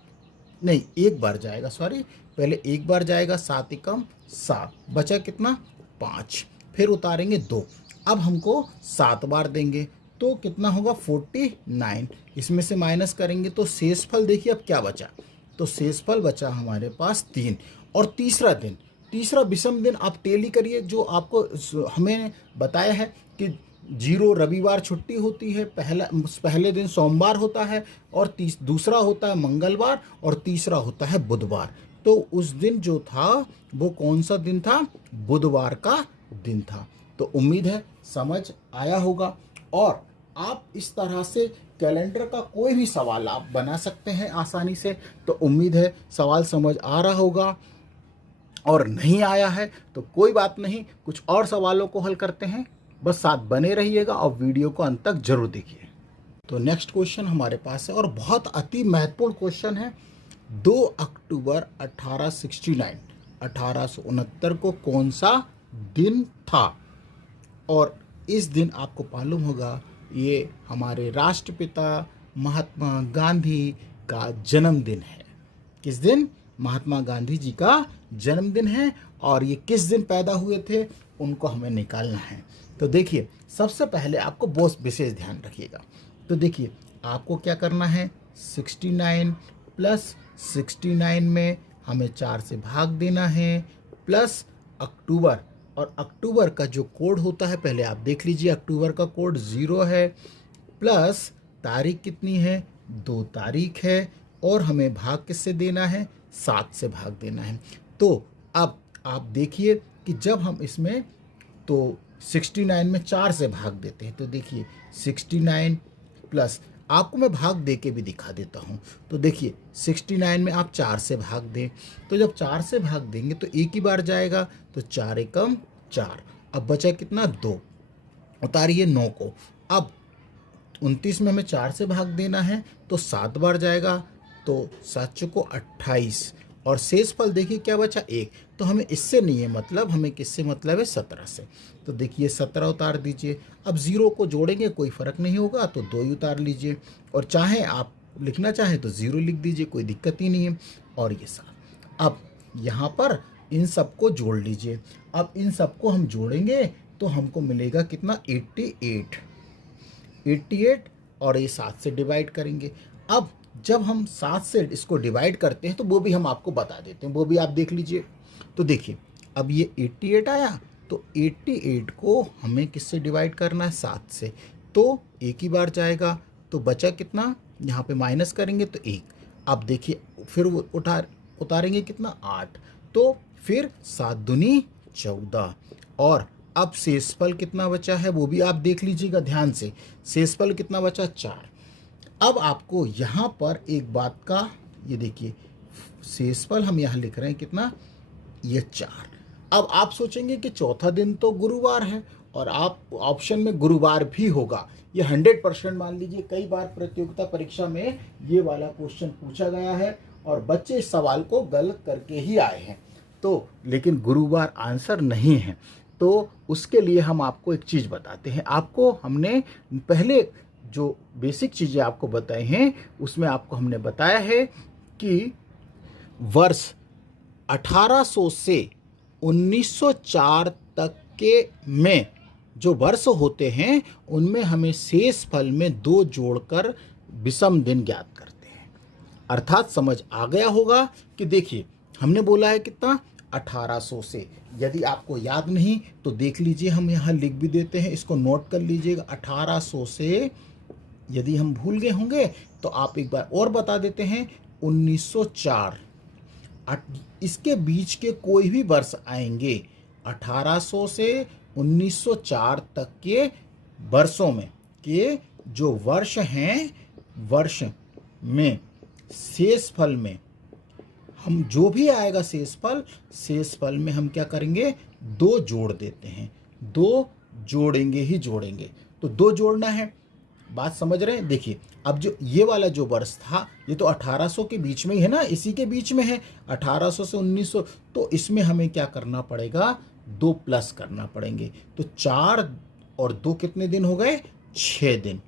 नहीं 1 बार जाएगा, सॉरी, पहले 1 बार जाएगा, 7 एकम 7, बचा कितना 5, फिर उतारेंगे 2, अब हमको 7 बार देंगे तो कितना होगा 49, इसमें से माइनस करेंगे तो शेषफल देखिए अब क्या बचा, तो शेषफल बचा हमारे पास 3। और तीसरा दिन, तीसरा विषम दिन आप टेली करिए, जो आपको हमें बताया है कि 0 रविवार छुट्टी होती है, पहले दिन सोमवार होता है, और दूसरा होता है मंगलवार, और तीसरा होता है बुधवार। तो उस दिन जो था वो कौन सा दिन था, बुधवार का दिन था। तो उम्मीद है समझ आया होगा, और आप इस तरह से कैलेंडर का कोई भी सवाल आप बना सकते हैं आसानी से। तो उम्मीद है सवाल समझ आ रहा होगा, और नहीं आया है तो कोई बात नहीं, कुछ और सवालों को हल करते हैं, बस साथ बने रहिएगा और वीडियो को अंत तक जरूर देखिए। तो नेक्स्ट क्वेश्चन हमारे पास है, और बहुत अति महत्वपूर्ण क्वेश्चन है। 2 अक्टूबर 1869 को कौन सा दिन था? और इस दिन आपको मालूम होगा ये हमारे राष्ट्रपिता महात्मा गांधी का जन्मदिन है। किस दिन? महात्मा गांधी जी का जन्मदिन है, और ये किस दिन पैदा हुए थे उनको हमें निकालना है। तो देखिए सबसे पहले आपको बहुत विशेष ध्यान रखिएगा। तो देखिए आपको क्या करना है, 69 प्लस 69 में हमें 4 से भाग देना है, प्लस अक्टूबर, और अक्टूबर का जो कोड होता है पहले आप देख लीजिए, अक्टूबर का कोड 0 है, प्लस तारीख कितनी है, 2 तारीख है, और हमें भाग किससे देना है, 7 से भाग देना है। तो अब आप देखिए कि जब हम इसमें तो 69 में 4 से भाग देते हैं, तो देखिए 69 प्लस, आपको मैं भाग दे के भी दिखा देता हूँ। तो देखिए 69 में आप 4 से भाग दें, तो जब 4 से भाग देंगे तो एक ही बार जाएगा, तो 4 एकम 4, अब बचा कितना 2, उतारिए 9 को। अब 29 में हमें 4 से भाग देना है तो 7 बार जाएगा, तो 7 चौको 28, और शेषफल देखिए क्या बचा 1। तो हमें इससे नहीं है मतलब, हमें किससे मतलब है, 17 से। तो देखिए 17 उतार दीजिए। अब 0 को जोड़ेंगे कोई फ़र्क नहीं होगा, तो 2 ही उतार लीजिए, और चाहे आप लिखना चाहें तो 0 लिख दीजिए, कोई दिक्कत ही नहीं है। और ये 7, अब यहाँ पर इन सबको जोड़ लीजिए। अब इन सबको हम जोड़ेंगे तो हमको मिलेगा कितना, 88, और ये 7 से डिवाइड करेंगे। अब जब हम 7 से इसको डिवाइड करते हैं तो वो भी हम आपको बता देते हैं, वो भी आप देख लीजिए। तो देखिए अब ये 88 आया, तो 88 को हमें किससे डिवाइड करना है, 7 से, तो एक ही बार जाएगा, तो बचा कितना, यहाँ पे माइनस करेंगे तो 1। अब देखिए फिर उतारेंगे कितना, 8, तो फिर 7 दूनी 14, और अब शेषफल कितना बचा है वो भी आप देख लीजिएगा ध्यान से, शेषफल कितना बचा, 4। अब आपको यहाँ पर एक बात का, ये देखिए शेषफल हम यहाँ लिख रहे हैं कितना, ये 4। अब आप सोचेंगे कि चौथा दिन तो गुरुवार है, और आप ऑप्शन में गुरुवार भी होगा, ये 100% मान लीजिए। कई बार प्रतियोगिता परीक्षा में ये वाला क्वेश्चन पूछा गया है, और बच्चे इस सवाल को गलत करके ही आए हैं। तो लेकिन गुरुवार आंसर नहीं है, तो उसके लिए हम आपको एक चीज़ बताते हैं। आपको हमने पहले जो बेसिक चीज़ें आपको बताई हैं, उसमें आपको हमने बताया है कि वर्ष 1800 से 1904 तक के में जो वर्ष होते हैं उनमें हमें शेषफल में 2 जोड़कर विषम दिन ज्ञात करते हैं। अर्थात समझ आ गया होगा कि देखिए हमने बोला है कितना, 1800 से। यदि आपको याद नहीं तो देख लीजिए, हम यहाँ लिख भी देते हैं, इसको नोट कर लीजिएगा। 1800 से यदि हम भूल गए होंगे तो आप एक बार और बता देते हैं, 1904, इसके बीच के कोई भी वर्ष आएंगे 1800 से 1904 तक के वर्षों में के जो वर्ष हैं, वर्ष में शेषफल में हम जो भी आएगा शेषफल में हम क्या करेंगे, 2 जोड़ देते हैं, 2 जोड़ेंगे ही जोड़ेंगे। तो 2 जोड़ना है, बात समझ रहे हैं? देखिए, अब जो ये वाला जो वर्ष था ये तो 1800 के बीच में ही है ना, इसी के बीच में है 1800 से 1900। तो इसमें हमें क्या करना पड़ेगा, 2 प्लस करना पड़ेंगे। तो 4 और 2 कितने दिन हो गए, 6 दिन।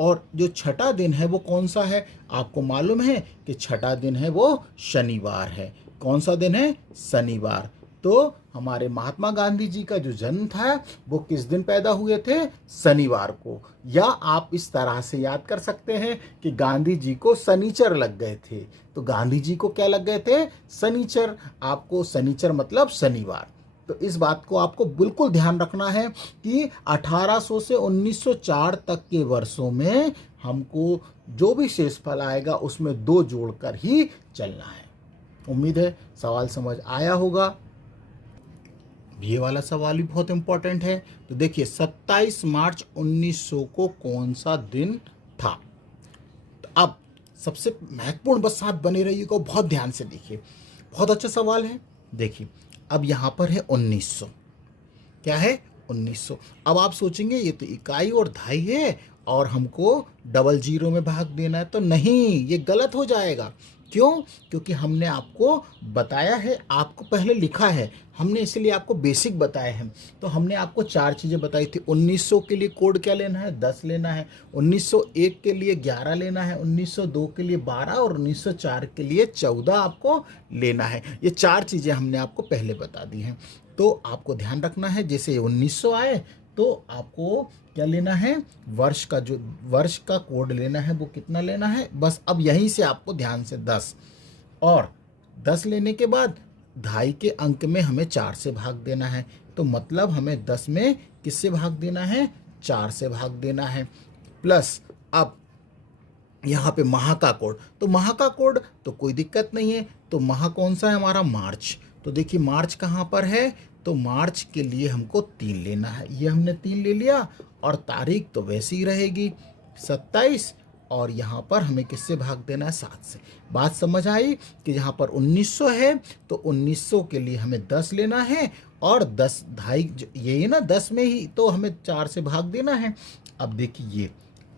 और जो छठा दिन है वो कौन सा है, आपको मालूम है कि छठा दिन है वो शनिवार है। कौन सा दिन है, शनिवार। तो हमारे महात्मा गांधी जी का जो जन्म था वो किस दिन पैदा हुए थे, शनिवार को। या आप इस तरह से याद कर सकते हैं कि गांधी जी को शनिचर लग गए थे। तो गांधी जी को क्या लग गए थे, शनिचर। आपको शनिचर मतलब शनिवार। तो इस बात को आपको बिल्कुल ध्यान रखना है कि 1800 से 1904 तक के वर्षों में हमको जो भी शेषफल आएगा उसमें 2 जोड़कर ही चलना है। उम्मीद है सवाल समझ आया होगा। ये वाला सवाल भी बहुत इंपॉर्टेंट है। तो देखिए 27 मार्च 1900 को कौन सा दिन था। तो अब सबसे महत्वपूर्ण, बस साथ बने रहिएगा, बहुत ध्यान से देखिए, बहुत अच्छा सवाल है। देखिए अब यहाँ पर है 1900, क्या है 1900। अब आप सोचेंगे ये तो इकाई और दहाई है और हमको डबल जीरो में भाग देना है। तो नहीं, ये गलत हो जाएगा। क्यों, क्योंकि हमने आपको बताया है, आपको पहले लिखा है हमने, इसलिए आपको बेसिक बताए हैं। तो हमने आपको 4 चीज़ें बताई थी। 1900 के लिए कोड क्या लेना है, 10 लेना है। 1901 के लिए 11 लेना है। 1902 के लिए 12 और 1904 के लिए 14 आपको लेना है। ये 4 चीज़ें हमने आपको पहले बता दी हैं। तो आपको ध्यान रखना है, जैसे 1900 आए तो आपको क्या लेना है, वर्ष का, जो वर्ष का कोड लेना है वो कितना लेना है, बस अब यहीं से आपको ध्यान से 10, और 10 लेने के बाद ढाई के अंक में हमें 4 से भाग देना है। तो मतलब हमें 10 में किससे भाग देना है, 4 से भाग देना है। प्लस अब यहाँ पे माह का कोड, तो माह का कोड तो कोई दिक्कत नहीं है। तो माह कौन सा है हमारा, मार्च। तो देखिए मार्च कहाँ पर है, तो मार्च के लिए हमको 3 लेना है। ये हमने 3 ले लिया, और तारीख तो वैसी ही रहेगी 27, और यहाँ पर हमें किससे भाग देना है, 7 से। बात समझ आई कि यहाँ पर 1900 है तो 1900 के लिए हमें 10 लेना है, और 10 ढाई यही ना 10 में ही तो हमें 4 से भाग देना है। अब देखिए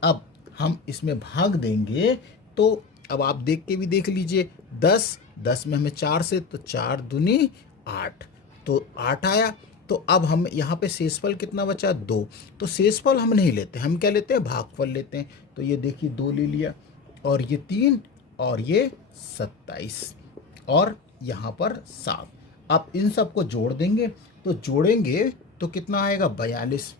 अब हम इसमें भाग देंगे तो अब आप देख के भी देख लीजिए, 10 में हमें 4 से, तो 4 दूनी 8, तो 8 आया। तो अब हम यहाँ पे शेषफल कितना बचा, 2। तो शेषफल हम नहीं लेते, हम क्या लेते हैं, भागफल लेते हैं। तो ये देखिए 2 ले लिया, और ये 3, और ये 27, और यहाँ पर 7। अब इन सबको जोड़ देंगे, तो जोड़ेंगे तो कितना आएगा, 42,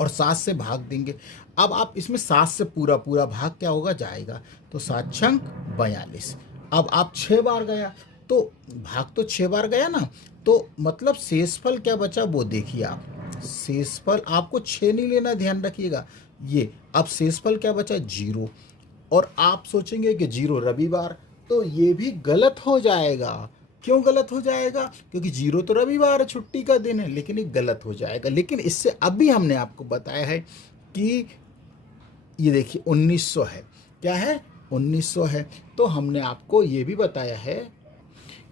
और 7 से भाग देंगे। अब आप इसमें 7 से पूरा पूरा भाग क्या होगा, जाएगा। तो 7 छंक 42। अब आप 6 बार गया तो भाग तो 6 बार गया ना, तो मतलब शेषफल क्या बचा वो देखिए आप। शेषफल आपको 6 नहीं लेना, ध्यान रखिएगा ये। अब शेषफल क्या बचा, 0। और आप सोचेंगे कि 0 रविवार, तो ये भी गलत हो जाएगा। क्यों गलत हो जाएगा, क्योंकि 0 तो रविवार है, छुट्टी का दिन है, लेकिन ये गलत हो जाएगा। लेकिन इससे अभी हमने आपको बताया है कि ये देखिए 1900 है, क्या है 1900 है। तो हमने आपको ये भी बताया है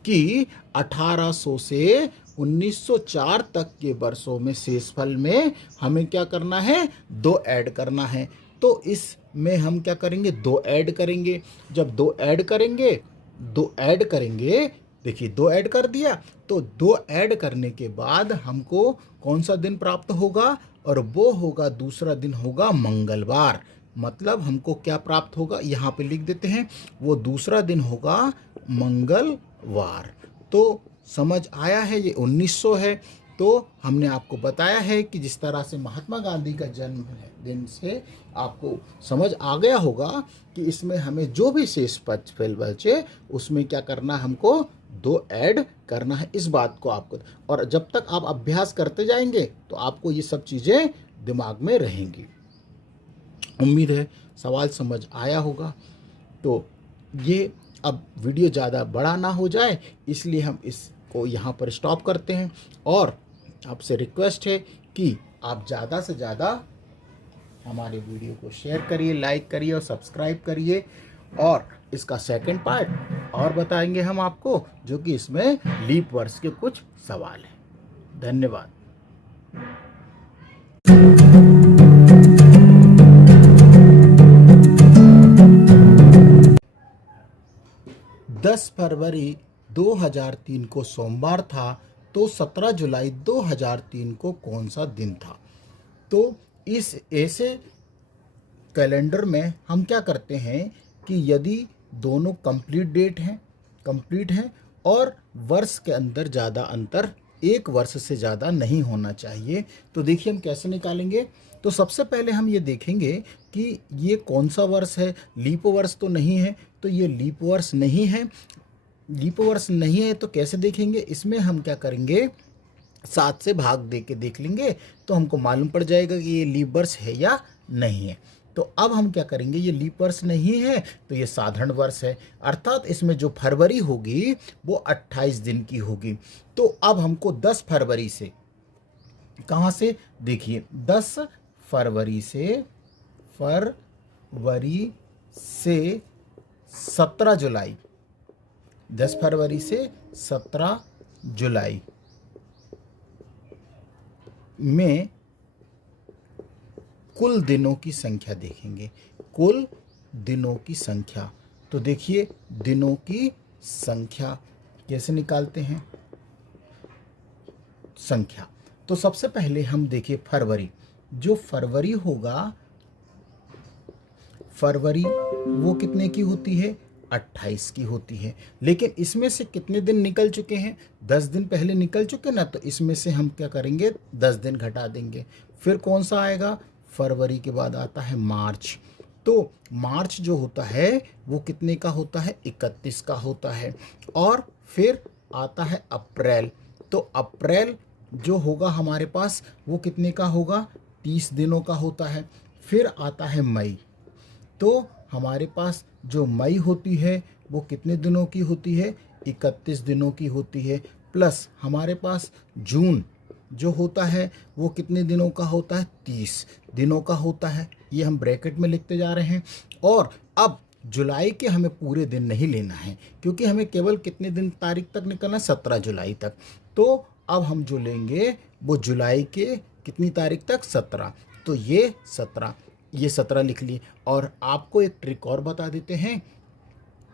कि 1800 से 1904 तक के वर्षों में शेषफल में हमें क्या करना है, 2 ऐड करना है। तो इसमें हम क्या करेंगे, 2 ऐड करेंगे। जब 2 ऐड करेंगे, देखिए 2 ऐड कर दिया, तो 2 ऐड करने के बाद हमको कौन सा दिन प्राप्त होगा, और वो होगा, दूसरा दिन होगा मंगलवार। मतलब हमको क्या प्राप्त होगा, यहाँ पे लिख देते हैं, वो दूसरा दिन होगा मंगलवार। तो समझ आया है, ये 1900 है। तो हमने आपको बताया है कि जिस तरह से महात्मा गांधी का जन्म है दिन से आपको समझ आ गया होगा कि इसमें हमें जो भी शेषफल बचे उसमें क्या करना है, हमको 2 ऐड करना है। इस बात को आपको, और जब तक आप अभ्यास करते जाएंगे तो आपको ये सब चीज़ें दिमाग में रहेंगी। उम्मीद है सवाल समझ आया होगा। तो ये अब वीडियो ज़्यादा बड़ा ना हो जाए इसलिए हम इसको यहाँ पर स्टॉप करते हैं, और आपसे रिक्वेस्ट है कि आप ज़्यादा से ज़्यादा हमारे वीडियो को शेयर करिए, लाइक करिए और सब्सक्राइब करिए। और इसका सेकंड पार्ट और बताएंगे हम आपको, जो कि इसमें लीप वर्ष के कुछ सवाल हैं। धन्यवाद। 10 फरवरी 2003 को सोमवार था, तो 17 जुलाई 2003 को कौन सा दिन था। तो इस ऐसे कैलेंडर में हम क्या करते हैं कि यदि दोनों कंप्लीट हैं और वर्ष के अंदर ज़्यादा अंतर एक वर्ष से ज़्यादा नहीं होना चाहिए, तो देखिए हम कैसे निकालेंगे। तो सबसे पहले हम ये देखेंगे कि ये कौन सा वर्ष है। लीप वर्ष तो नहीं है, तो ये लीप वर्ष नहीं है। लीप वर्ष नहीं है तो कैसे देखेंगे, इसमें हम क्या करेंगे, 7 से भाग दे के देख लेंगे तो हमको मालूम पड़ जाएगा कि ये लीप वर्ष है या नहीं है। तो अब हम क्या करेंगे, ये लीप वर्ष नहीं है तो ये साधारण वर्ष है, अर्थात इसमें जो फरवरी होगी वो 28 दिन की होगी। तो अब हमको 10 फरवरी से, कहाँ से देखिए, 10 फरवरी से 17 जुलाई, 10 फरवरी से 17 जुलाई में कुल दिनों की संख्या देखेंगे। कुल दिनों की संख्या, तो देखिए दिनों की संख्या कैसे निकालते हैं संख्या। तो सबसे पहले हम देखिए फरवरी, जो फरवरी होगा, फरवरी वो कितने की होती है, 28 की होती है। लेकिन इसमें से कितने दिन निकल चुके हैं, 10 दिन पहले निकल चुके ना, तो इसमें से हम क्या करेंगे, 10 दिन घटा देंगे। फिर कौन सा आएगा, फरवरी के बाद आता है मार्च। तो मार्च जो होता है वो कितने का होता है, 31 का होता है। और फिर आता है अप्रैल, तो अप्रैल जो होगा हमारे पास वो कितने का होगा, 30 दिनों का होता है। फिर आता है मई, तो हमारे पास जो मई होती है वो कितने दिनों की होती है, 31 दिनों की होती है। प्लस हमारे पास जून जो होता है वो कितने दिनों का होता है, 30 दिनों का होता है। ये हम ब्रैकेट में लिखते जा रहे हैं। और अब जुलाई के हमें पूरे दिन नहीं लेना है, क्योंकि हमें केवल कितने दिन तारीख तक निकलना है, 17 जुलाई तक। तो अब हम जो लेंगे वो जुलाई के कितनी तारीख तक, 17। तो ये 17 लिख लिए। और आपको एक ट्रिक और बता देते हैं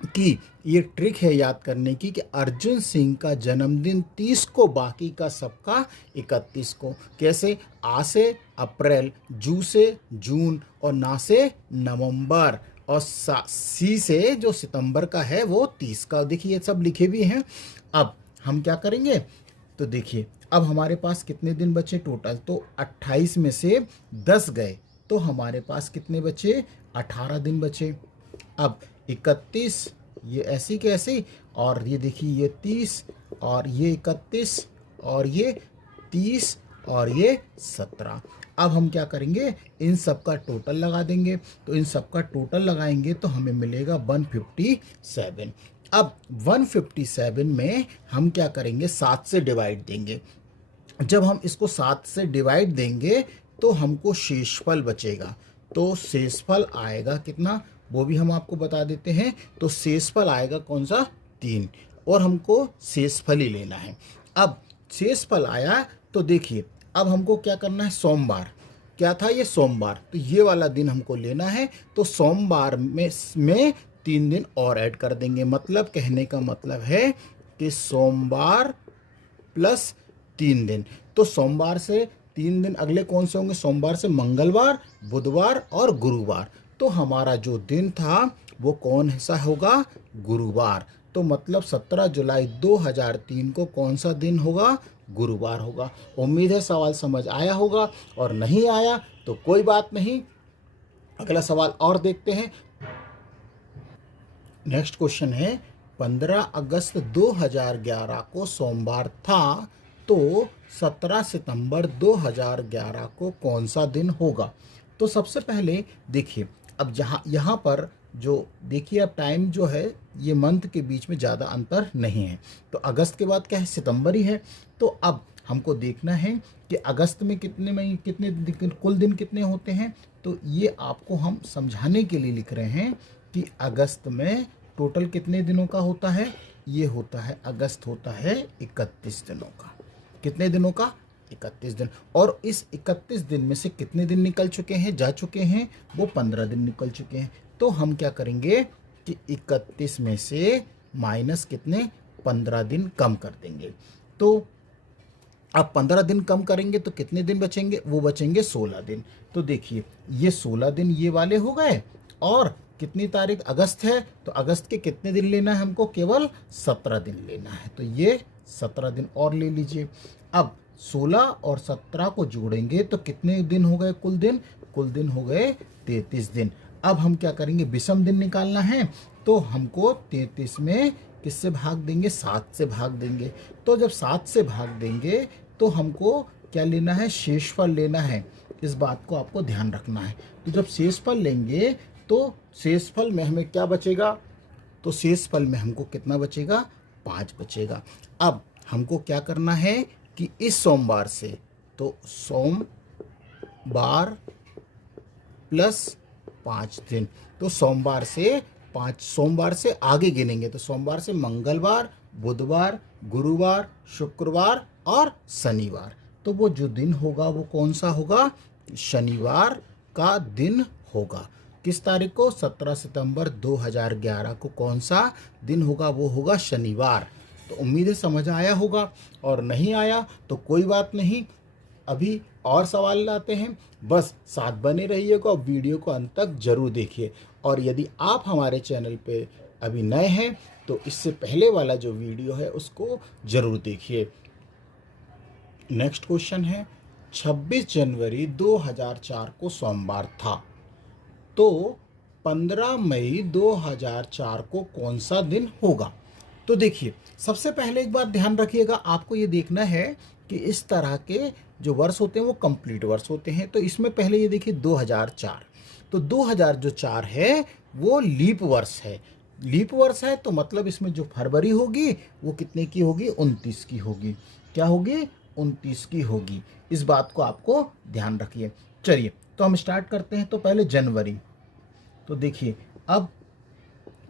कि ये ट्रिक है याद करने की, कि अर्जुन सिंह का जन्मदिन 30 को, बाकी का सबका 31 को। कैसे, आ से अप्रैल, जू से जून, और ना से नवंबर, और सी से जो सितंबर का है वो 30 का। देखिए ये सब लिखे भी हैं। अब हम क्या करेंगे, तो देखिए अब हमारे पास कितने दिन बचे टोटल, तो 28 में से 10 गए तो हमारे पास कितने बचे, 18 दिन बचे। अब 31 ये ऐसी के ऐसी, और ये देखिए ये 30, और ये 31, और ये 30, और ये 17। अब हम क्या करेंगे, इन सब का टोटल लगा देंगे। तो इन सब का टोटल लगाएंगे तो हमें मिलेगा 157। अब 157 में हम क्या करेंगे, 7 से डिवाइड देंगे। जब हम इसको 7 से डिवाइड देंगे तो हमको शेषफल बचेगा। तो शेषफल आएगा कितना, वो भी हम आपको बता देते हैं। तो शेषफल आएगा कौन सा, 3, और हमको शेषफल ही लेना है। अब शेषफल आया तो देखिए अब हमको क्या करना है, सोमवार क्या था, ये सोमवार, तो ये वाला दिन हमको लेना है। तो सोमवार में 3 दिन और ऐड कर देंगे। मतलब कहने का मतलब है कि सोमवार प्लस 3 दिन। तो सोमवार से 3 दिन अगले कौन से होंगे, सोमवार से मंगलवार, बुधवार और गुरुवार। तो हमारा जो दिन था वो कौन सा होगा, गुरुवार। तो मतलब 17 जुलाई 2003 को कौन सा दिन होगा, गुरुवार होगा। उम्मीद है सवाल समझ आया होगा, और नहीं आया तो कोई बात नहीं, अगला सवाल और देखते हैं। नेक्स्ट क्वेश्चन है, 15 अगस्त 2011 को सोमवार था, तो 17 सितंबर 2011 को कौन सा दिन होगा। तो सबसे पहले देखिए, अब यहाँ पर जो देखिए अब टाइम जो है ये मंथ के बीच में ज़्यादा अंतर नहीं है। तो अगस्त के बाद क्या है, सितंबर ही है। तो अब हमको देखना है कि अगस्त में कितने कुल दिन कितने होते हैं। तो ये आपको हम समझाने के लिए लिख रहे हैं कि अगस्त में टोटल कितने दिनों का होता है, ये होता है, अगस्त होता है 31 दिनों का। कितने दिनों का, 31 दिन। और इस 31 दिन में से कितने दिन निकल चुके हैं, जा चुके हैं, वो 15 दिन निकल चुके हैं। तो हम क्या करेंगे कि 31 में से माइनस कितने 15 दिन कम कर देंगे। तो अब 15 दिन कम करेंगे तो कितने दिन बचेंगे, वो बचेंगे 16 दिन। तो देखिए ये 16 दिन ये वाले हो गए, और कितनी तारीख अगस्त है, तो अगस्त के कितने दिन लेना है हमको, केवल 17 दिन लेना है। तो ये 17 दिन और ले लीजिए। अब 16 और 17 को जोड़ेंगे तो कितने दिन हो गए कुल दिन, कुल दिन हो गए 33 दिन। अब हम क्या करेंगे, विषम दिन निकालना है, तो हमको 33 में किससे भाग देंगे, 7 से भाग देंगे। तो जब 7 से भाग देंगे तो हमको क्या लेना है, शेषफल लेना है। इस बात को आपको ध्यान रखना है। तो जब शेषफल लेंगे तो शेषफल में हमें क्या बचेगा, तो शेषफल में हमको कितना बचेगा, 5 बचेगा। अब हमको क्या करना है कि इस सोमवार से, तो सोमवार प्लस 5 दिन, तो सोमवार से आगे गिनेंगे, तो सोमवार से मंगलवार, बुधवार, गुरुवार, शुक्रवार और शनिवार। तो वो जो दिन होगा वो कौन सा होगा, शनिवार का दिन होगा। किस तारीख को, 17 सितंबर 2011 को कौन सा दिन होगा, वो होगा शनिवार। तो उम्मीद है समझ आया होगा, और नहीं आया तो कोई बात नहीं, अभी और सवाल लाते हैं। बस साथ बने रहिएगा और वीडियो को अंत तक जरूर देखिए। और यदि आप हमारे चैनल पे अभी नए हैं तो इससे पहले वाला जो वीडियो है उसको जरूर देखिए। नेक्स्ट क्वेश्चन है, 26 जनवरी 2004 को सोमवार था, तो 15 मई 2004 को कौन सा दिन होगा। तो देखिए सबसे पहले एक बात ध्यान रखिएगा, आपको ये देखना है कि इस तरह के जो वर्ष होते हैं वो कंप्लीट वर्ष होते हैं। तो इसमें पहले ये देखिए 2004, तो 2004 है वो लीप वर्ष है। लीप वर्ष है तो मतलब इसमें जो फरवरी होगी वो कितने की होगी, 29 की होगी। क्या होगी, 29 की होगी। इस बात को आपको ध्यान रखिए। चलिए तो हम स्टार्ट करते हैं। तो पहले जनवरी, तो देखिए अब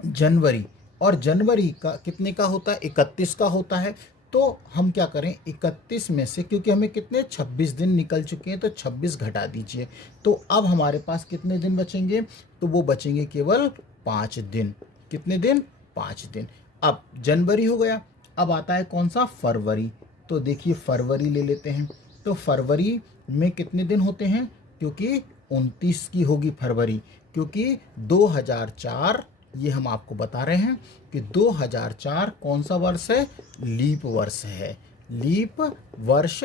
जनवरी, और जनवरी का कितने का होता है, 31 का होता है। तो हम क्या करें, 31 में से, क्योंकि हमें कितने 26 दिन निकल चुके हैं तो 26 घटा दीजिए। तो अब हमारे पास कितने दिन बचेंगे, तो वो बचेंगे केवल 5 दिन। कितने दिन, 5 दिन। अब जनवरी हो गया, अब आता है कौन सा, फरवरी। तो देखिए फरवरी ले लेते हैं। तो फरवरी में कितने दिन होते हैं, क्योंकि 29 की होगी फरवरी, क्योंकि 2004 ये हम आपको बता रहे हैं कि 2004 कौन सा वर्ष है, लीप वर्ष है, लीप वर्ष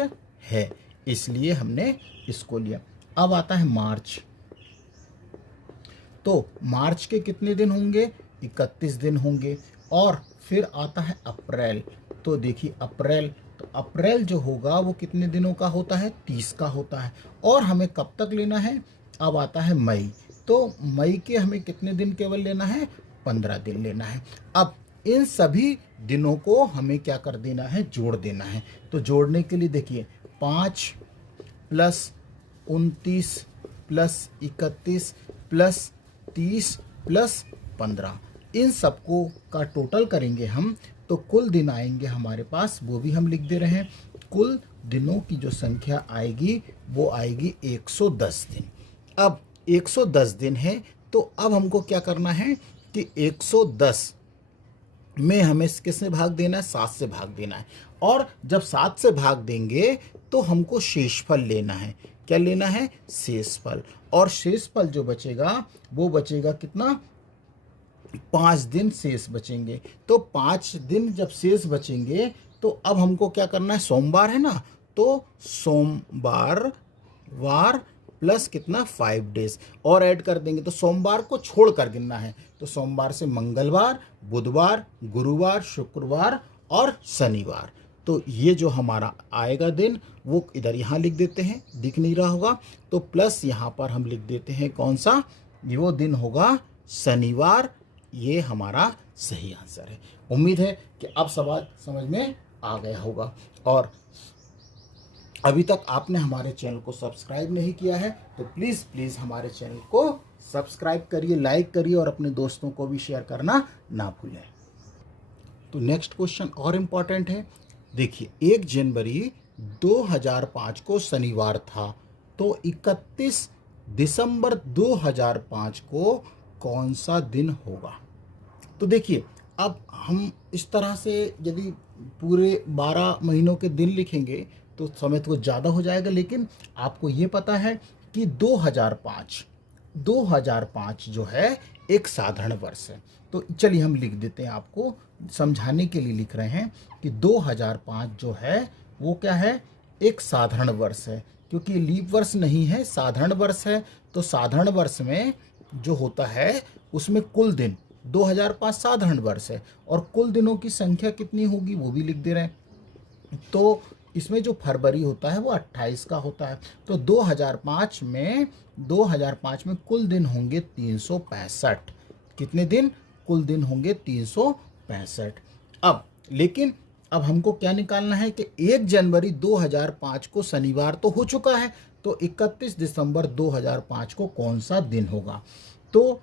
है, इसलिए हमने इसको लिया। अब आता है मार्च, तो मार्च के कितने दिन होंगे, 31 दिन होंगे। और फिर आता है अप्रैल, तो देखिए अप्रैल, तो अप्रैल जो होगा वो कितने दिनों का होता है, 30 का होता है। और हमें कब तक लेना है, अब आता है मई, तो मई के हमें कितने दिन केवल लेना है, 15 दिन लेना है। अब इन सभी दिनों को हमें क्या कर देना है, जोड़ देना है। तो जोड़ने के लिए देखिए 5 प्लस 29 प्लस 31 प्लस 30 प्लस 15, इन सबको का टोटल करेंगे हम, तो कुल दिन आएंगे हमारे पास, वो भी हम लिख दे रहे हैं। कुल दिनों की जो संख्या आएगी वो आएगी 110 दिन। अब 110 दिन है, तो अब हमको क्या करना है कि 110 में हमें किससे भाग देना है, 7 से भाग देना है। और जब 7 से भाग देंगे तो हमको शेषफल लेना है। क्या लेना है, शेषफल। और शेषफल जो बचेगा वो बचेगा कितना, 5 दिन शेष बचेंगे। तो 5 दिन जब शेष बचेंगे तो अब हमको क्या करना है, सोमवार है ना, तो सोमवार वार प्लस कितना, 5 डेज और ऐड कर देंगे। तो सोमवार को छोड़ कर गिनना है, तो सोमवार से मंगलवार, बुधवार, गुरुवार, शुक्रवार और शनिवार। तो ये जो हमारा आएगा दिन वो इधर यहाँ लिख देते हैं, दिख नहीं रहा होगा, तो प्लस यहाँ पर हम लिख देते हैं कौन सा, ये वो दिन होगा शनिवार। ये हमारा सही आंसर है। उम्मीद है कि अब सवाल समझ में आ गया होगा। और अभी तक आपने हमारे चैनल को सब्सक्राइब नहीं किया है तो प्लीज़ हमारे चैनल को सब्सक्राइब करिए, लाइक करिए और अपने दोस्तों को भी शेयर करना ना भूलें। तो नेक्स्ट क्वेश्चन और इम्पॉर्टेंट है। देखिए 1 जनवरी 2005 को शनिवार था, तो 31 दिसंबर 2005 को कौन सा दिन होगा। तो देखिए अब हम इस तरह से यदि पूरे 12 महीनों के दिन लिखेंगे तो समय तो ज़्यादा हो जाएगा, लेकिन आपको ये पता है कि 2005 जो है एक साधारण वर्ष है। तो चलिए हम लिख देते हैं, आपको समझाने के लिए लिख रहे हैं कि 2005 जो है वो क्या है, एक साधारण वर्ष है, क्योंकि लीप वर्ष नहीं है, साधारण वर्ष है। तो साधारण वर्ष में जो होता है उसमें कुल दिन 2005 साधारण वर्ष है, और कुल दिनों की संख्या कितनी होगी वो भी लिख दे रहे हैं। तो इसमें जो फरवरी होता है वो 28 का होता है। तो 2005 में कुल दिन होंगे 365। कितने दिन? कुल दिन होंगे 365। अब लेकिन अब हमको क्या निकालना है कि 1 जनवरी 2005 को शनिवार तो हो चुका है, तो 31 दिसंबर 2005 को कौन सा दिन होगा? तो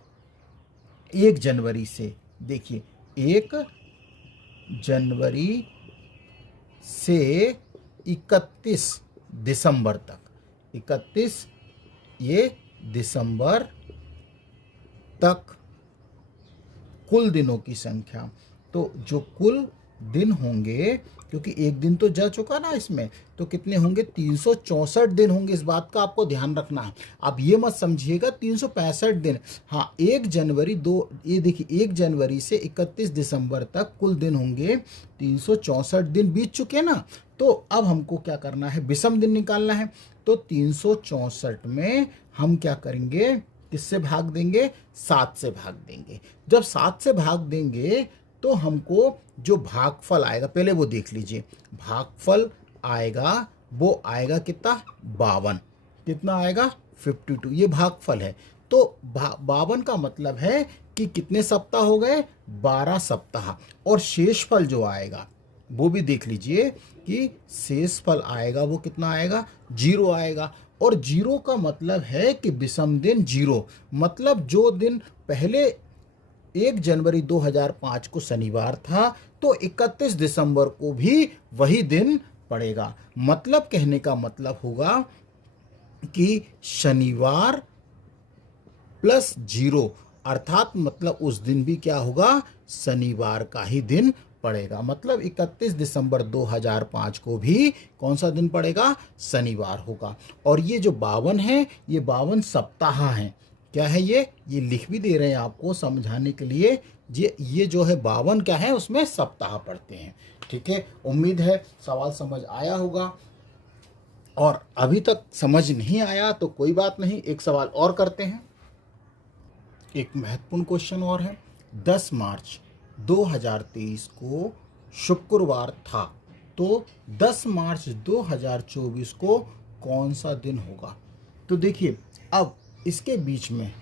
1 जनवरी से देखिए, 1 जनवरी से 31 दिसंबर तक, 31 ये दिसंबर तक कुल दिनों की संख्या। तो जो कुल दिन होंगे, क्योंकि एक दिन तो जा चुका ना इसमें, तो कितने होंगे? 364 दिन होंगे। इस बात का आपको ध्यान रखना है। आप ये मत समझिएगा 365 दिन। हाँ, 1 जनवरी ये देखिए, 1 जनवरी से 31 दिसंबर तक कुल दिन होंगे 364 दिन बीत चुके ना। तो अब हमको क्या करना है? विषम दिन निकालना है। तो 364 में हम क्या करेंगे? किससे भाग देंगे? 7 से भाग देंगे। जब 7 से भाग देंगे तो हमको जो भागफल आएगा, पहले वो देख लीजिए। भागफल आएगा, वो आएगा कितना? 52। कितना आएगा? 52। ये भागफल है। तो 52 का मतलब है कि कितने सप्ताह हो गए? 12 सप्ताह। और शेषफल जो आएगा वो भी देख लीजिए कि शेषफल आएगा वो कितना आएगा? 0 आएगा। और 0 का मतलब है कि विषम दिन 0, मतलब जो दिन पहले 1 जनवरी 2005 को शनिवार था तो 31 दिसंबर को भी वही दिन पड़ेगा। मतलब कहने का मतलब होगा कि शनिवार प्लस 0, अर्थात मतलब उस दिन भी क्या होगा? शनिवार का ही दिन पड़ेगा। मतलब 31 दिसंबर 2005 को भी कौन सा दिन पड़ेगा? शनिवार होगा। और ये जो 52 है, ये 52 सप्ताह हैं। क्या है ये लिख भी दे रहे हैं आपको समझाने के लिए। ये जो है 52 क्या है, उसमें सप्ताह पढ़ते हैं। ठीक है, उम्मीद है सवाल समझ आया होगा। और अभी तक समझ नहीं आया तो कोई बात नहीं, एक सवाल और करते हैं। एक महत्वपूर्ण क्वेश्चन और है। 10 मार्च 2023 को शुक्रवार था, तो 10 मार्च 2024 को कौन सा दिन होगा? तो देखिए, अब इसके बीच में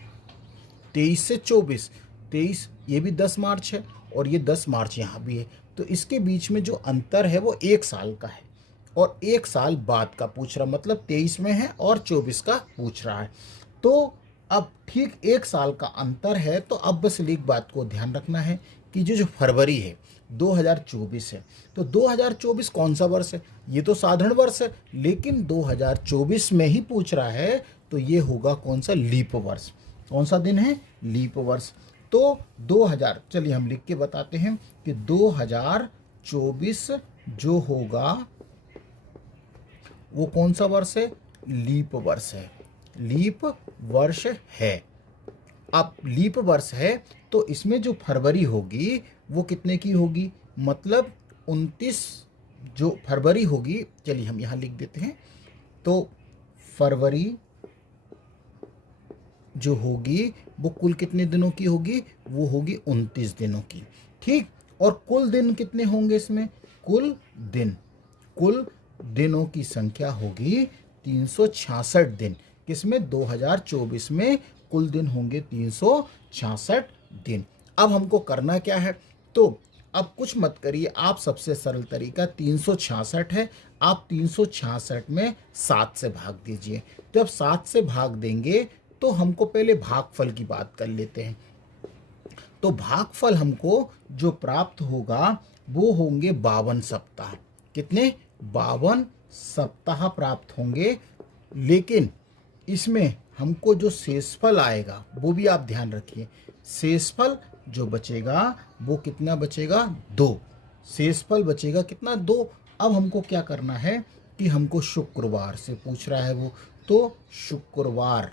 23 से 24, 23 ये भी 10 मार्च है और ये 10 मार्च यहाँ भी है। तो इसके बीच में जो अंतर है वो 1 साल का है, और 1 साल बाद का पूछ रहा, मतलब 23 में है और 24 का पूछ रहा है। तो अब ठीक 1 साल का अंतर है। तो अब बस एक बात को ध्यान रखना है कि जो फरवरी है 2024 है, तो 2024 कौन सा वर्ष है? ये तो साधारण वर्ष है, लेकिन 2024 में ही पूछ रहा है, तो ये होगा कौन सा? लीप वर्ष। कौन सा दिन है? लीप वर्ष। तो 2000, चलिए हम लिख के बताते हैं कि 2024 जो होगा वो कौन सा वर्ष है? लीप वर्ष है। लीप वर्ष है। अब लीप वर्ष है तो इसमें जो फरवरी होगी वो कितने की होगी? मतलब 29 जो फरवरी होगी, चलिए हम यहाँ लिख देते हैं। तो फरवरी जो होगी वो कुल कितने दिनों की होगी? वो होगी 29 दिनों की। ठीक, और कुल दिन कितने होंगे इसमें? कुल दिनों की संख्या होगी 366 दिन। किसमें? 2024 में कुल दिन होंगे 366 दिन। अब हमको करना क्या है? तो अब कुछ मत करिए, आप सबसे सरल तरीका 366 है, आप 366 में 7 से भाग दीजिए। जब 7 से भाग देंगे तो हमको पहले भागफल की बात कर लेते हैं। तो भागफल हमको जो प्राप्त होगा वो होंगे 52 सप्ताह। कितने? 52 सप्ताह प्राप्त होंगे। लेकिन इसमें हमको जो शेषफल आएगा वो भी आप ध्यान रखिए। शेषफल जो बचेगा वो कितना बचेगा, 2। शेषफल बचेगा कितना, 2। अब हमको क्या करना है कि हमको शुक्रवार से पूछ रहा है वो, तो शुक्रवार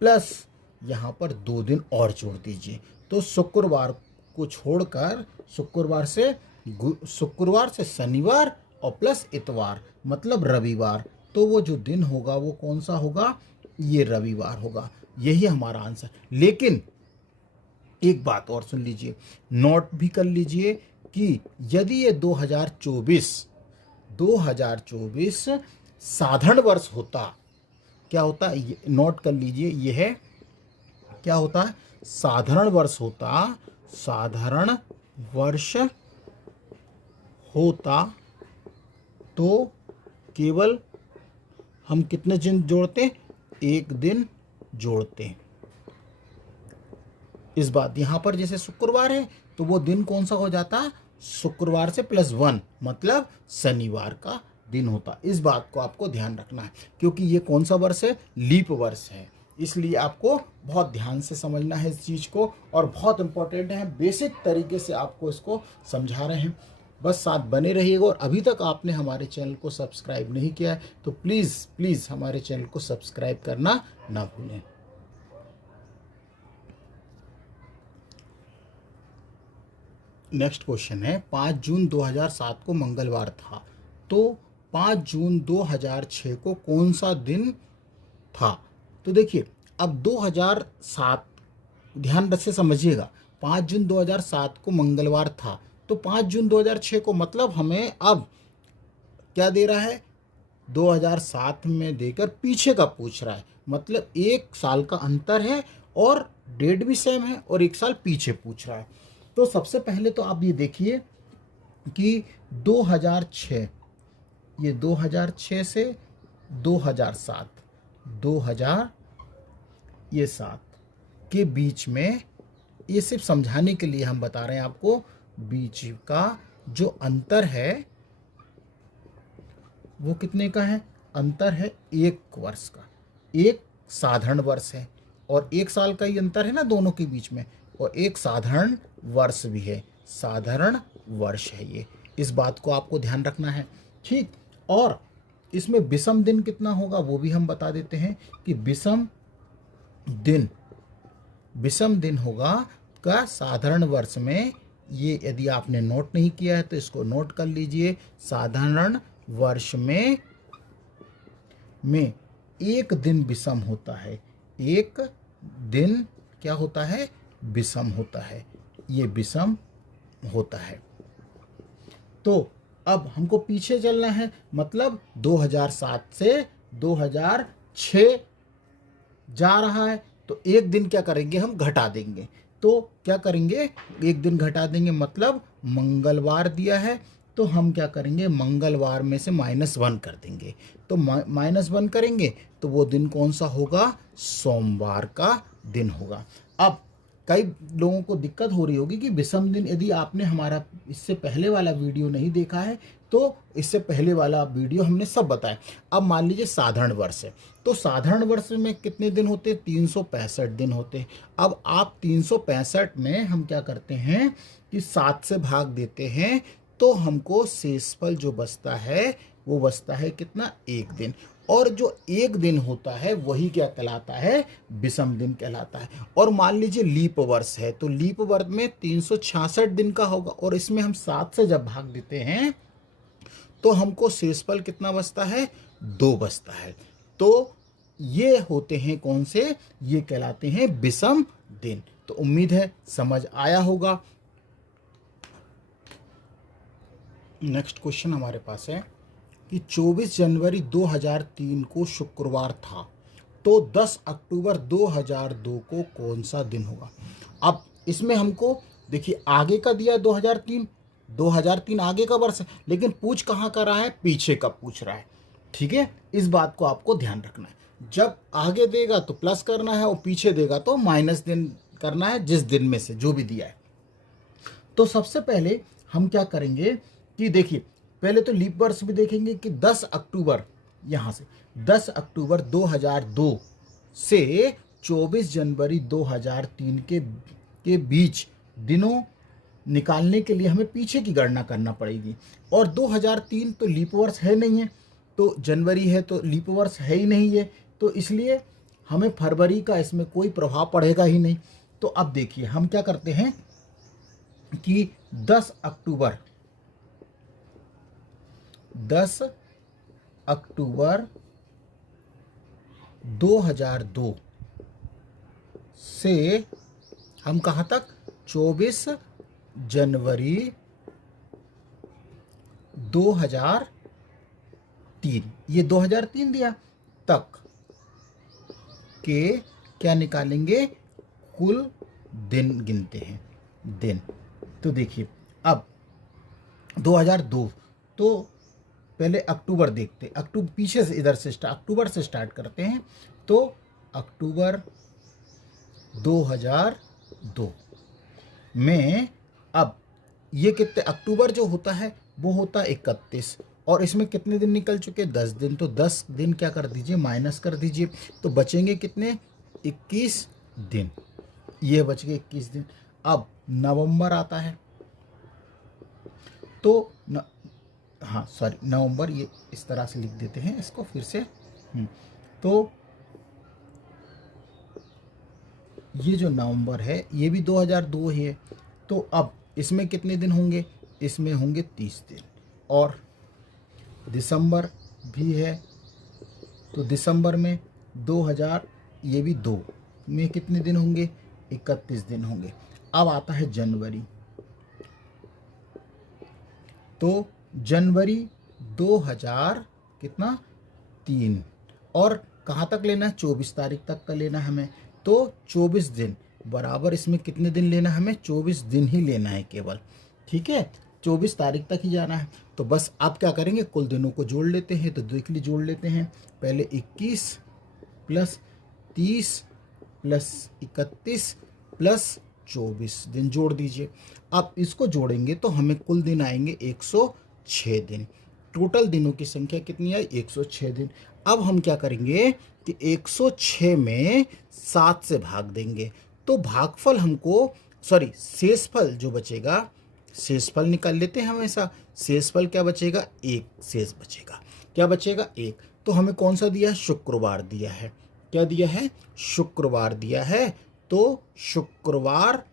प्लस यहाँ पर 2 दिन और जोड़ दीजिए। तो शुक्रवार को छोड़कर शुक्रवार से शनिवार और प्लस इतवार मतलब रविवार, तो वो जो दिन होगा वो कौन सा होगा, ये रविवार होगा। यही हमारा आंसर। लेकिन एक बात और सुन लीजिए, नोट भी कर लीजिए कि यदि ये 2024 साधारण वर्ष होता, क्या होता है, नोट कर लीजिए, ये है क्या होता है, साधारण वर्ष होता तो केवल हम कितने दिन जोड़ते, 1 दिन जोड़ते। इस बात यहाँ पर जैसे शुक्रवार है तो वो दिन कौन सा हो जाता, शुक्रवार से +1 मतलब शनिवार का दिन होता। इस बात को आपको ध्यान रखना है, क्योंकि ये कौन सा वर्ष है, लीप वर्ष है। इसलिए आपको बहुत ध्यान से समझना है इस चीज़ को, और बहुत इम्पोर्टेंट है। बेसिक तरीके से आपको इसको समझा रहे हैं, बस साथ बने रहिएगा। और अभी तक आपने हमारे चैनल को सब्सक्राइब नहीं किया है तो प्लीज़ हमारे चैनल को सब्सक्राइब करना ना भूलें। नेक्स्ट क्वेश्चन है, 5 जून 2007 को मंगलवार था, तो 5 जून 2006 को कौन सा दिन था। तो देखिए, अब 2007 ध्यान से समझिएगा, 5 जून 2007 को मंगलवार था, तो 5 जून 2006 को मतलब हमें अब क्या दे रहा है, 2007 में देकर पीछे का पूछ रहा है। मतलब 1 साल का अंतर है और डेट भी सेम है और 1 साल पीछे पूछ रहा है। तो सबसे पहले तो आप ये देखिए कि 2006, ये 2006 से 2007 के बीच में, ये सिर्फ समझाने के लिए हम बता रहे हैं आपको, बीच का जो अंतर है वो कितने का है, अंतर है 1 वर्ष का। एक साधारण वर्ष है और 1 साल का ही अंतर है ना दोनों के बीच में, और एक साधारण वर्ष भी है, साधारण वर्ष है ये। इस बात को आपको ध्यान रखना है, ठीक। और इसमें विषम दिन कितना होगा वो भी हम बता देते हैं कि विषम दिन होगा का साधारण वर्ष में, ये यदि आपने नोट नहीं किया है तो इसको नोट कर लीजिए। साधारण वर्ष में 1 दिन विषम होता है, 1 दिन क्या होता है, विषम होता है, ये विषम होता है। तो अब हमको पीछे चलना है, मतलब 2007 से 2006 जा रहा है, तो 1 दिन क्या करेंगे, हम घटा देंगे। तो क्या करेंगे, 1 दिन घटा देंगे, मतलब मंगलवार दिया है तो हम क्या करेंगे, मंगलवार में से -1 कर देंगे। तो -1 करेंगे तो वो दिन कौन सा होगा, सोमवार का दिन होगा। अब कई लोगों को दिक्कत हो रही होगी कि विषम दिन, यदि आपने हमारा इससे पहले वाला वीडियो नहीं देखा है तो इससे पहले वाला वीडियो हमने सब बताया। अब मान लीजिए साधारण वर्ष है, तो साधारण वर्ष में कितने दिन होते, 365 दिन होते। अब आप 365 में हम क्या करते हैं कि 7 से भाग देते हैं, तो हमको शेषफल जो बचता है वो बचता है कितना, 1 दिन। और जो 1 दिन होता है वही क्या कहलाता है, विषम दिन कहलाता है। और मान लीजिए लीप वर्ष है, तो लीप वर्ष में 366 दिन का होगा, और इसमें हम 7 से जब भाग देते हैं तो हमको शेषफल कितना बचता है, 2 बचता है। तो ये होते हैं कौन से, ये कहलाते हैं विषम दिन। तो उम्मीद है समझ आया होगा। नेक्स्ट क्वेश्चन हमारे पास है कि 24 जनवरी 2003 को शुक्रवार था, तो 10 अक्टूबर 2002 को कौन सा दिन होगा। अब इसमें हमको देखिए आगे का दिया 2003 आगे का वर्ष है, लेकिन पूछ कहाँ का रहा है, पीछे का पूछ रहा है, ठीक है। इस बात को आपको ध्यान रखना है, जब आगे देगा तो प्लस करना है और पीछे देगा तो माइनस दिन करना है, जिस दिन में से जो भी दिया है। तो सबसे पहले हम क्या करेंगे कि देखिए, पहले तो लीप वर्ष भी देखेंगे कि 10 अक्टूबर, यहाँ से 10 अक्टूबर 2002 से 24 जनवरी 2003 के के बीच दिनों निकालने के लिए हमें पीछे की गणना करना पड़ेगी। और 2003 तो लीप वर्ष है नहीं है, तो जनवरी है तो लीप वर्ष है ही नहीं है, तो इसलिए हमें फरवरी का इसमें कोई प्रभाव पड़ेगा ही नहीं। तो अब देखिए हम क्या करते हैं कि 10 अक्टूबर 2002 से हम कहाँ तक 24 जनवरी 2003, ये 2003 दिया तक के क्या निकालेंगे, कुल दिन गिनते हैं, दिन। तो देखिए अब 2002, तो पहले अक्टूबर देखते, अक्टूबर पीछे से इधर से अक्टूबर से स्टार्ट करते हैं। तो अक्टूबर 2002 में अब ये कितने, अक्टूबर जो होता है वो होता है 31, और इसमें कितने दिन निकल चुके, 10 दिन। तो 10 दिन क्या कर दीजिए, माइनस कर दीजिए, तो बचेंगे कितने, 21 दिन। ये बच गए 21 दिन। अब नवंबर आता है, तो हाँ सॉरी नवंबर, ये इस तरह से लिख देते हैं इसको फिर से। तो ये जो नवंबर है ये भी 2002 ही है। तो अब इसमें कितने दिन होंगे, इसमें होंगे 30 दिन। और दिसंबर भी है, तो दिसंबर में 2000, ये भी 2 में कितने दिन होंगे, 31 दिन होंगे। अब आता है जनवरी, तो जनवरी 2000 कितना, 3, और कहाँ तक लेना है, 24 तारीख तक का लेना है हमें। तो 24 दिन बराबर इसमें कितने दिन लेना है हमें, 24 दिन ही लेना है केवल, ठीक है, 24 तारीख तक ही जाना है। तो बस आप क्या करेंगे, कुल दिनों को जोड़ लेते हैं। तो देख लीजिए जोड़ लेते हैं, पहले 21 प्लस 30 प्लस 31 प्लस 24 दिन जोड़ दीजिए। अब इसको जोड़ेंगे तो हमें कुल दिन आएंगे 106 दिन। टोटल दिनों की संख्या कितनी आई, 106 दिन। अब हम क्या करेंगे कि 106 में 7 से भाग देंगे, तो भागफल हमको, सॉरी शेषफल जो बचेगा, शेषफल निकाल लेते हैं हमेशा। शेषफल क्या बचेगा, 1 शेष बचेगा। क्या बचेगा, 1। तो हमें कौन सा दिया है, शुक्रवार दिया है। क्या दिया है, शुक्रवार दिया है। तो शुक्रवार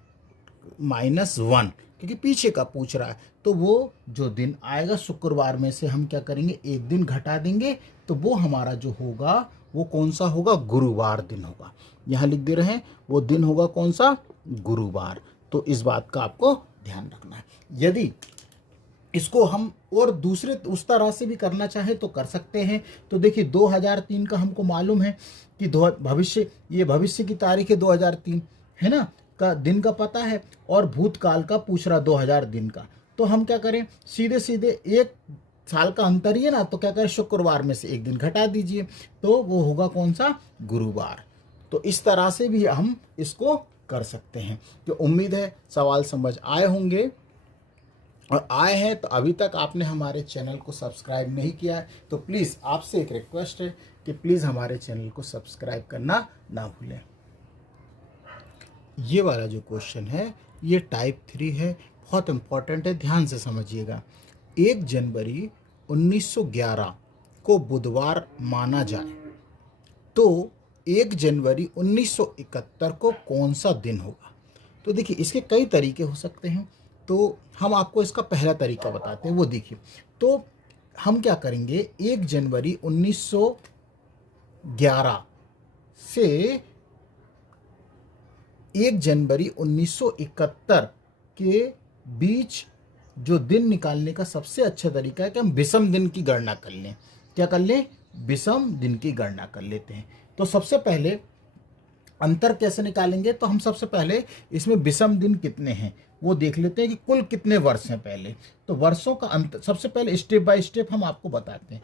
-1, क्योंकि पीछे का पूछ रहा है, तो वो जो दिन आएगा शुक्रवार में से हम क्या करेंगे, एक दिन घटा देंगे। तो वो हमारा जो होगा वो कौन सा होगा, गुरुवार दिन होगा। यहाँ लिख दे रहे हैं, वो दिन होगा कौन सा, गुरुवार। तो इस बात का आपको ध्यान रखना है। यदि इसको हम और दूसरे उस तरह से भी करना चाहे तो कर सकते हैं। तो देखिए 2003 का हमको मालूम है कि भविष्य, ये भविष्य की तारीख है 2003, है ना, का दिन का पता है, और भूतकाल का पूछ रहा 2000 दिन का। तो हम क्या करें, सीधे सीधे एक साल का अंतर ही है ना, तो क्या करें, शुक्रवार में से एक दिन घटा दीजिए, तो वो होगा कौन सा, गुरुवार। तो इस तरह से भी हम इसको कर सकते हैं। तो उम्मीद है सवाल समझ आए होंगे, और आए हैं तो अभी तक आपने हमारे चैनल को सब्सक्राइब नहीं किया है तो प्लीज़ आपसे एक रिक्वेस्ट है कि प्लीज़ हमारे चैनल को सब्सक्राइब करना ना भूलें। ये वाला जो क्वेश्चन है ये टाइप 3 है, बहुत इम्पॉर्टेंट है, ध्यान से समझिएगा। 1 जनवरी 1911 को बुधवार माना जाए तो 1 जनवरी 1971 को कौन सा दिन होगा। तो देखिए इसके कई तरीके हो सकते हैं, तो हम आपको इसका पहला तरीका बताते हैं, वो देखिए। तो हम क्या करेंगे, 1 जनवरी 1911 से 1 जनवरी 1971 के बीच जो दिन निकालने का सबसे अच्छा तरीका है कि हम विषम दिन की गणना कर लें। क्या कर लें, विषम दिन की गणना कर लेते हैं। तो सबसे पहले अंतर कैसे निकालेंगे, तो हम सबसे पहले इसमें विषम दिन कितने हैं वो देख लेते हैं कि कुल कितने वर्ष हैं पहले। तो वर्षों का अंतर सबसे पहले स्टेप बाय स्टेप हम आपको बताते हैं।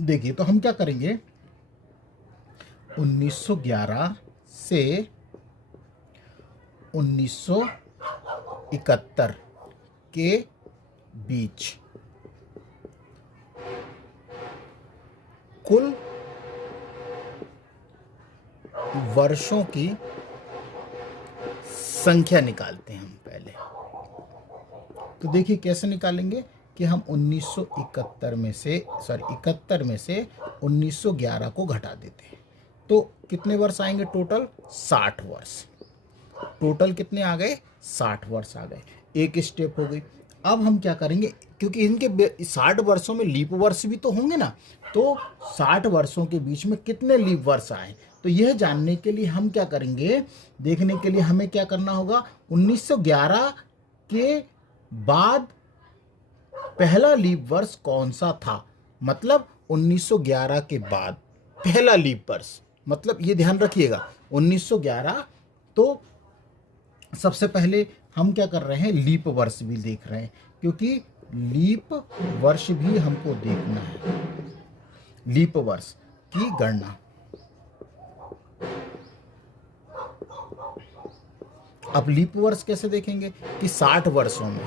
देखिए तो हम क्या करेंगे, 1911 से 1971 के बीच कुल वर्षों की संख्या निकालते हैं हम पहले। तो देखिए कैसे निकालेंगे कि हम 1971 में से 1911 को घटा देते हैं। तो कितने वर्ष आएंगे टोटल? 60 वर्ष। टोटल कितने आ गए? 60 वर्ष आ गए। एक स्टेप हो गई। अब हम क्या करेंगे, क्योंकि इनके 60 वर्षों में लीप वर्ष भी तो होंगे ना, तो 60 वर्षों के बीच में कितने लीप वर्ष आए, तो यह जानने के लिए हम क्या करेंगे, देखने के लिए हमें क्या करना होगा, 1911 के बाद पहला लीप वर्ष कौन सा था, मतलब 1911 के बाद पहला लीप वर्ष, मतलब ये ध्यान रखिएगा 1911। तो सबसे पहले हम क्या कर रहे हैं, लीप वर्ष भी देख रहे हैं, क्योंकि लीप वर्ष भी हमको देखना है, लीप वर्ष की गणना। अब लीप वर्ष कैसे देखेंगे कि 60 वर्षों में,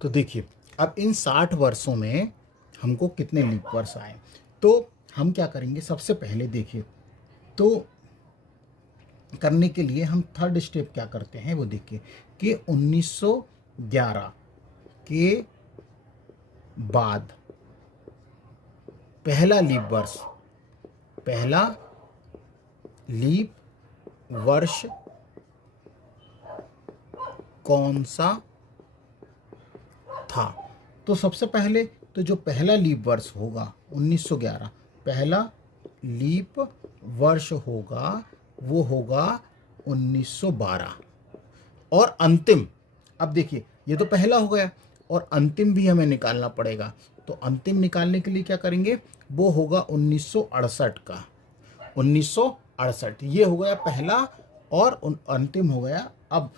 तो देखिए अब इन 60 वर्षों में हमको कितने लीप वर्ष आए, तो हम क्या करेंगे, सबसे पहले देखिए, तो करने के लिए हम थर्ड स्टेप क्या करते हैं वो देखिए कि 1911 के बाद पहला लीप वर्ष कौन सा था। तो सबसे पहले तो जो पहला लीप वर्ष होगा 1911, पहला लीप वर्ष होगा वो होगा 1912। और अंतिम, अब देखिए ये तो पहला हो गया और अंतिम भी हमें निकालना पड़ेगा, तो अंतिम निकालने के लिए क्या करेंगे, वो होगा 1968 का, 1968 ये हो गया पहला और अंतिम हो गया। अब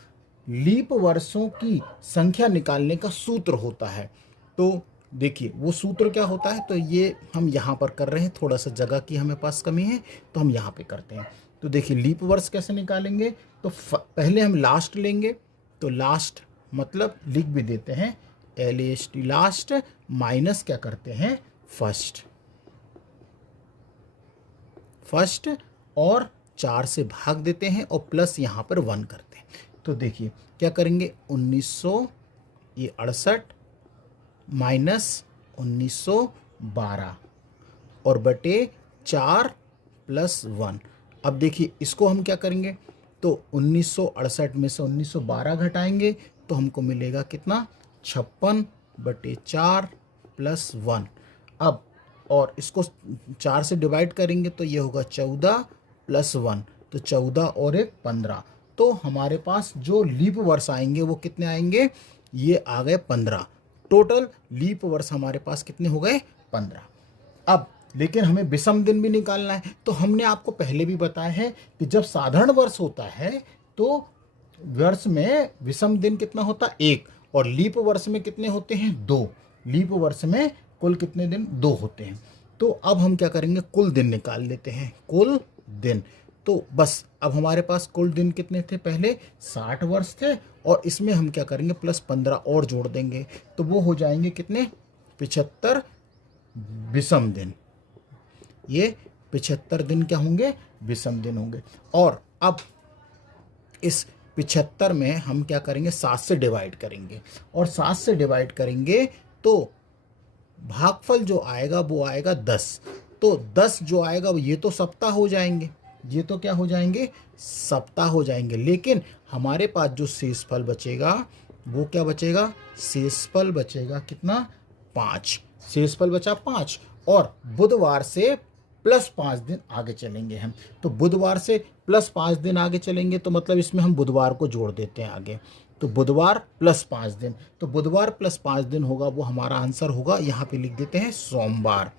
लीप वर्षों की संख्या निकालने का सूत्र होता है, तो देखिए वो सूत्र क्या होता है, तो ये हम यहाँ पर कर रहे हैं, थोड़ा सा जगह की हमें पास कमी है तो हम यहाँ पे करते हैं। तो देखिए लीप वर्ष कैसे निकालेंगे, तो पहले हम लास्ट लेंगे, तो लास्ट मतलब लिख भी देते हैं LAST लास्ट, माइनस क्या करते हैं फर्स्ट, और 4 से भाग देते हैं और प्लस यहाँ पर 1 करते हैं। तो देखिए क्या करेंगे, 1968 माइनस 1912 और बटे 4 + 1। अब देखिए इसको हम क्या करेंगे, तो 1968 में से 1912 घटाएंगे तो हमको मिलेगा कितना, 56/4 + 1। अब और इसको 4 से डिवाइड करेंगे तो ये होगा 14 + 1, तो 14 और 1 15। तो हमारे पास जो लीप वर्ष आएंगे वो कितने आएंगे, ये आ गए 15। टोटल लीप वर्ष हमारे पास कितने हो गए, 15। अब लेकिन हमें विषम दिन भी निकालना है, तो हमने आपको पहले भी बताया है कि जब साधारण वर्ष होता है तो वर्ष में विषम दिन कितना होता है, 1, और लीप वर्ष में कितने होते हैं, 2। लीप वर्ष में कुल कितने दिन, 2 होते हैं। तो अब हम क्या करेंगे, कुल दिन निकाल लेते हैं, कुल दिन। तो बस अब हमारे पास कुल दिन कितने थे, पहले 60 वर्ष थे और इसमें हम क्या करेंगे +15 और जोड़ देंगे, तो वो हो जाएंगे कितने, 75 विषम दिन। ये 75 दिन क्या होंगे, विषम दिन होंगे। और अब इस 75 में हम क्या करेंगे, 7 से डिवाइड करेंगे, और 7 से डिवाइड करेंगे तो भागफल जो आएगा वो आएगा 10। तो 10 जो आएगा ये तो सप्ताह हो जाएंगे, ये तो क्या हो जाएंगे, सप्ताह हो जाएंगे। लेकिन हमारे पास जो शेषफल बचेगा वो क्या बचेगा, शेषफल बचेगा कितना, 5। शेषफल बचा 5, और बुधवार से +5 दिन आगे चलेंगे हम। तो बुधवार से +5 दिन आगे चलेंगे तो मतलब इसमें हम बुधवार को जोड़ देते हैं आगे, तो बुधवार +5 दिन, तो बुधवार +5 दिन होगा वो हमारा आंसर होगा, यहाँ पे लिख देते हैं सोमवार।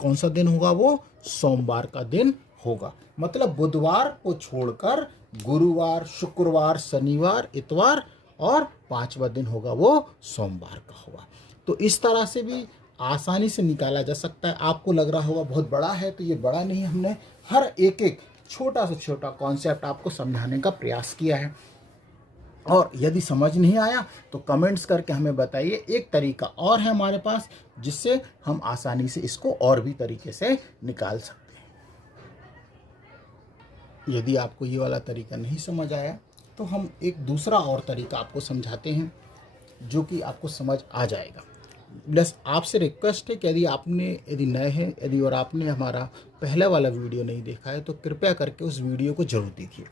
कौन सा दिन होगा वो, सोमवार का दिन होगा। मतलब बुधवार को छोड़कर गुरुवार, शुक्रवार, शनिवार, इतवार और 5वां दिन होगा वो सोमवार का होगा। तो इस तरह से भी आसानी से निकाला जा सकता है। आपको लग रहा होगा बहुत बड़ा है, तो ये बड़ा नहीं, हमने हर एक छोटा से छोटा कॉन्सेप्ट आपको समझाने का प्रयास किया है। और यदि समझ नहीं आया तो कमेंट्स करके हमें बताइए। एक तरीका और है हमारे पास जिससे हम आसानी से इसको और भी तरीके से निकाल सकते हैं। यदि आपको ये वाला तरीका नहीं समझ आया तो हम एक दूसरा और तरीका आपको समझाते हैं जो कि आपको समझ आ जाएगा। बस आपसे रिक्वेस्ट है कि यदि नए हैं और आपने हमारा पहला वाला वीडियो नहीं देखा है तो कृपया करके उस वीडियो को जरूर देखिए।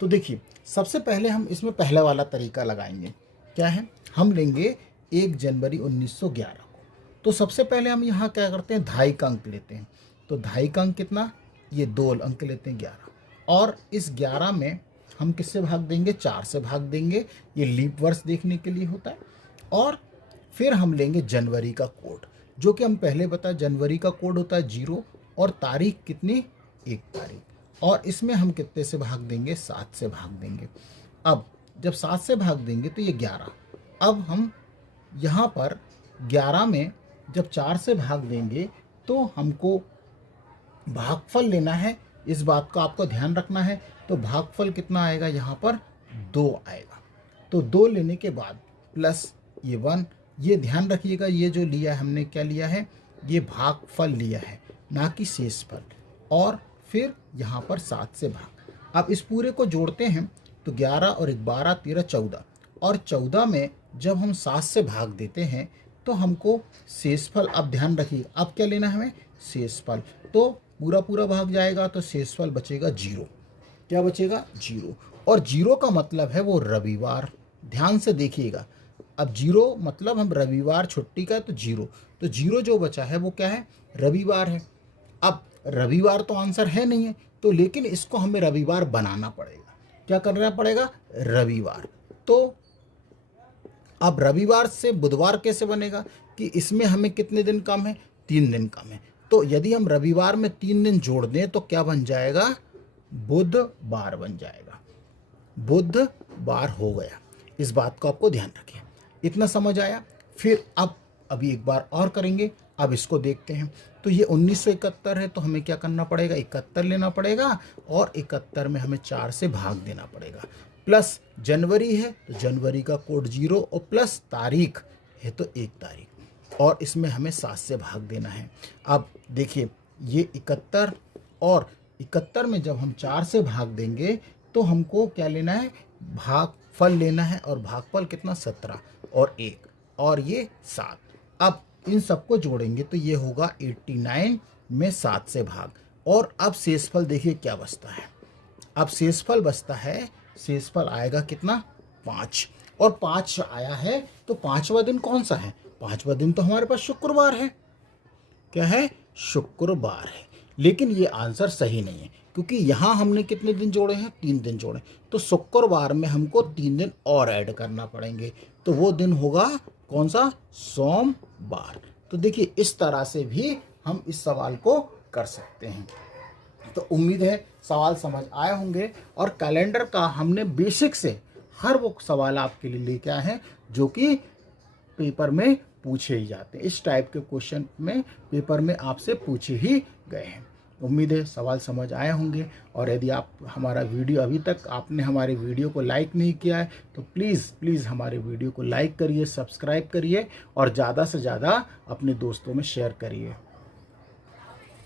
तो देखिए, सबसे पहले हम इसमें पहला वाला तरीका लगाएंगे। क्या है? हम लेंगे 1 जनवरी 1911 को। तो सबसे पहले हम यहाँ क्या करते हैं, ढाई का अंक लेते हैं। तो ढाई का अंक कितना? ये 2 अंक लेते हैं 11, और इस 11 में हम किससे भाग देंगे? 4 से भाग देंगे। ये लीप वर्ष देखने के लिए होता है। और फिर हम लेंगे जनवरी का कोड, जो कि हम पहले बताए जनवरी का कोड होता है 0, और तारीख कितनी? 1 तारीख। और इसमें हम कितने से भाग देंगे? 7 से भाग देंगे। अब जब 7 से भाग देंगे तो ये 11। अब हम यहाँ पर 11 में जब 4 से भाग देंगे तो हमको भागफल लेना है। इस बात का आपको ध्यान रखना है। तो भागफल कितना आएगा? यहाँ पर 2 आएगा। तो 2 लेने के बाद प्लस ये 1, ये ध्यान रखिएगा, ये जो लिया है हमने, क्या लिया है? ये भागफल लिया है, ना कि शेषफल। और फिर यहाँ पर 7 से भाग। अब इस पूरे को जोड़ते हैं तो 11 और 1 12 13 14, और 14 में जब हम 7 से भाग देते हैं तो हमको शेषफल, अब ध्यान रखिए, अब क्या लेना है हमें? शेषफल। तो पूरा पूरा भाग जाएगा तो शेषफल बचेगा 0। क्या बचेगा? 0। और 0 का मतलब है वो रविवार। ध्यान से देखिएगा, अब 0 मतलब हम रविवार छुट्टी का, तो 0, तो 0 जो बचा है वो क्या है? रविवार है। अब रविवार तो आंसर है नहीं है, तो लेकिन इसको हमें रविवार बनाना पड़ेगा। क्या करना पड़ेगा? रविवार। तो अब रविवार से बुधवार कैसे बनेगा कि इसमें हमें कितने दिन कम है? 3 दिन कम है। तो यदि हम रविवार में 3 दिन जोड़ दें तो क्या बन जाएगा? बुधवार बन जाएगा। बुधवार हो गया। इस बात को आपको ध्यान रखें। इतना समझ आया? फिर अब अभी एक बार और करेंगे। अब इसको देखते हैं। तो ये 1971 है, तो हमें क्या करना पड़ेगा? 71 लेना पड़ेगा, और 71 में हमें 4 से भाग देना पड़ेगा। प्लस जनवरी है तो जनवरी का कोड 0, और प्लस तारीख है तो 1 तारीख, और इसमें हमें 7 से भाग देना है। अब देखिए, ये 71, और 71 में जब हम 4 से भाग देंगे तो हमको क्या लेना है? भागफल लेना है, और भागफल कितना? 17 और 1, और ये 7। अब इन सबको जोड़ेंगे तो ये होगा 89 में 7 से भाग। और अब शेषफल देखिए क्या बचता है। अब शेषफल बचता है, शेषफल आएगा कितना? 5। और 5 आया है तो 5वां दिन कौन सा है? 5वां दिन तो हमारे पास शुक्रवार है। क्या है? शुक्रवार है। लेकिन ये आंसर सही नहीं है, क्योंकि यहाँ हमने कितने दिन जोड़े हैं? 3 दिन जोड़े। तो शुक्रवार में हमको 3 दिन और ऐड करना पड़ेंगे, तो वो दिन होगा कौन सा? सोमवार। तो देखिए, इस तरह से भी हम इस सवाल को कर सकते हैं। तो उम्मीद है सवाल समझ आए होंगे, और कैलेंडर का हमने बेसिक से हर वो सवाल आपके लिए लेके आए हैं जो कि पेपर में पूछे ही जाते हैं। इस टाइप के क्वेश्चन में पेपर में आपसे पूछे ही गए हैं। उम्मीद है सवाल समझ आए होंगे। और यदि आप हमारा वीडियो, अभी तक आपने हमारे वीडियो को लाइक नहीं किया है तो प्लीज़ हमारे वीडियो को लाइक करिए, सब्सक्राइब करिए, और ज़्यादा से ज़्यादा अपने दोस्तों में शेयर करिए।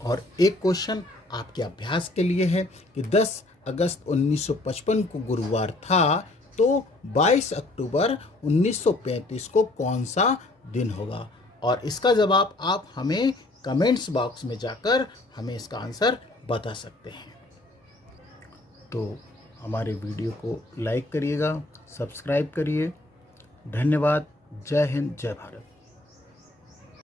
और एक क्वेश्चन आपके अभ्यास के लिए है कि 10 अगस्त 1955 को गुरुवार था, तो 22 अक्टूबर 1935 को कौन सा दिन होगा? और इसका जवाब आप हमें कमेंट्स बॉक्स में जाकर हमें इसका आंसर बता सकते हैं। तो हमारे वीडियो को लाइक करिएगा, सब्सक्राइब करिए। धन्यवाद। जय हिंद, जय भारत।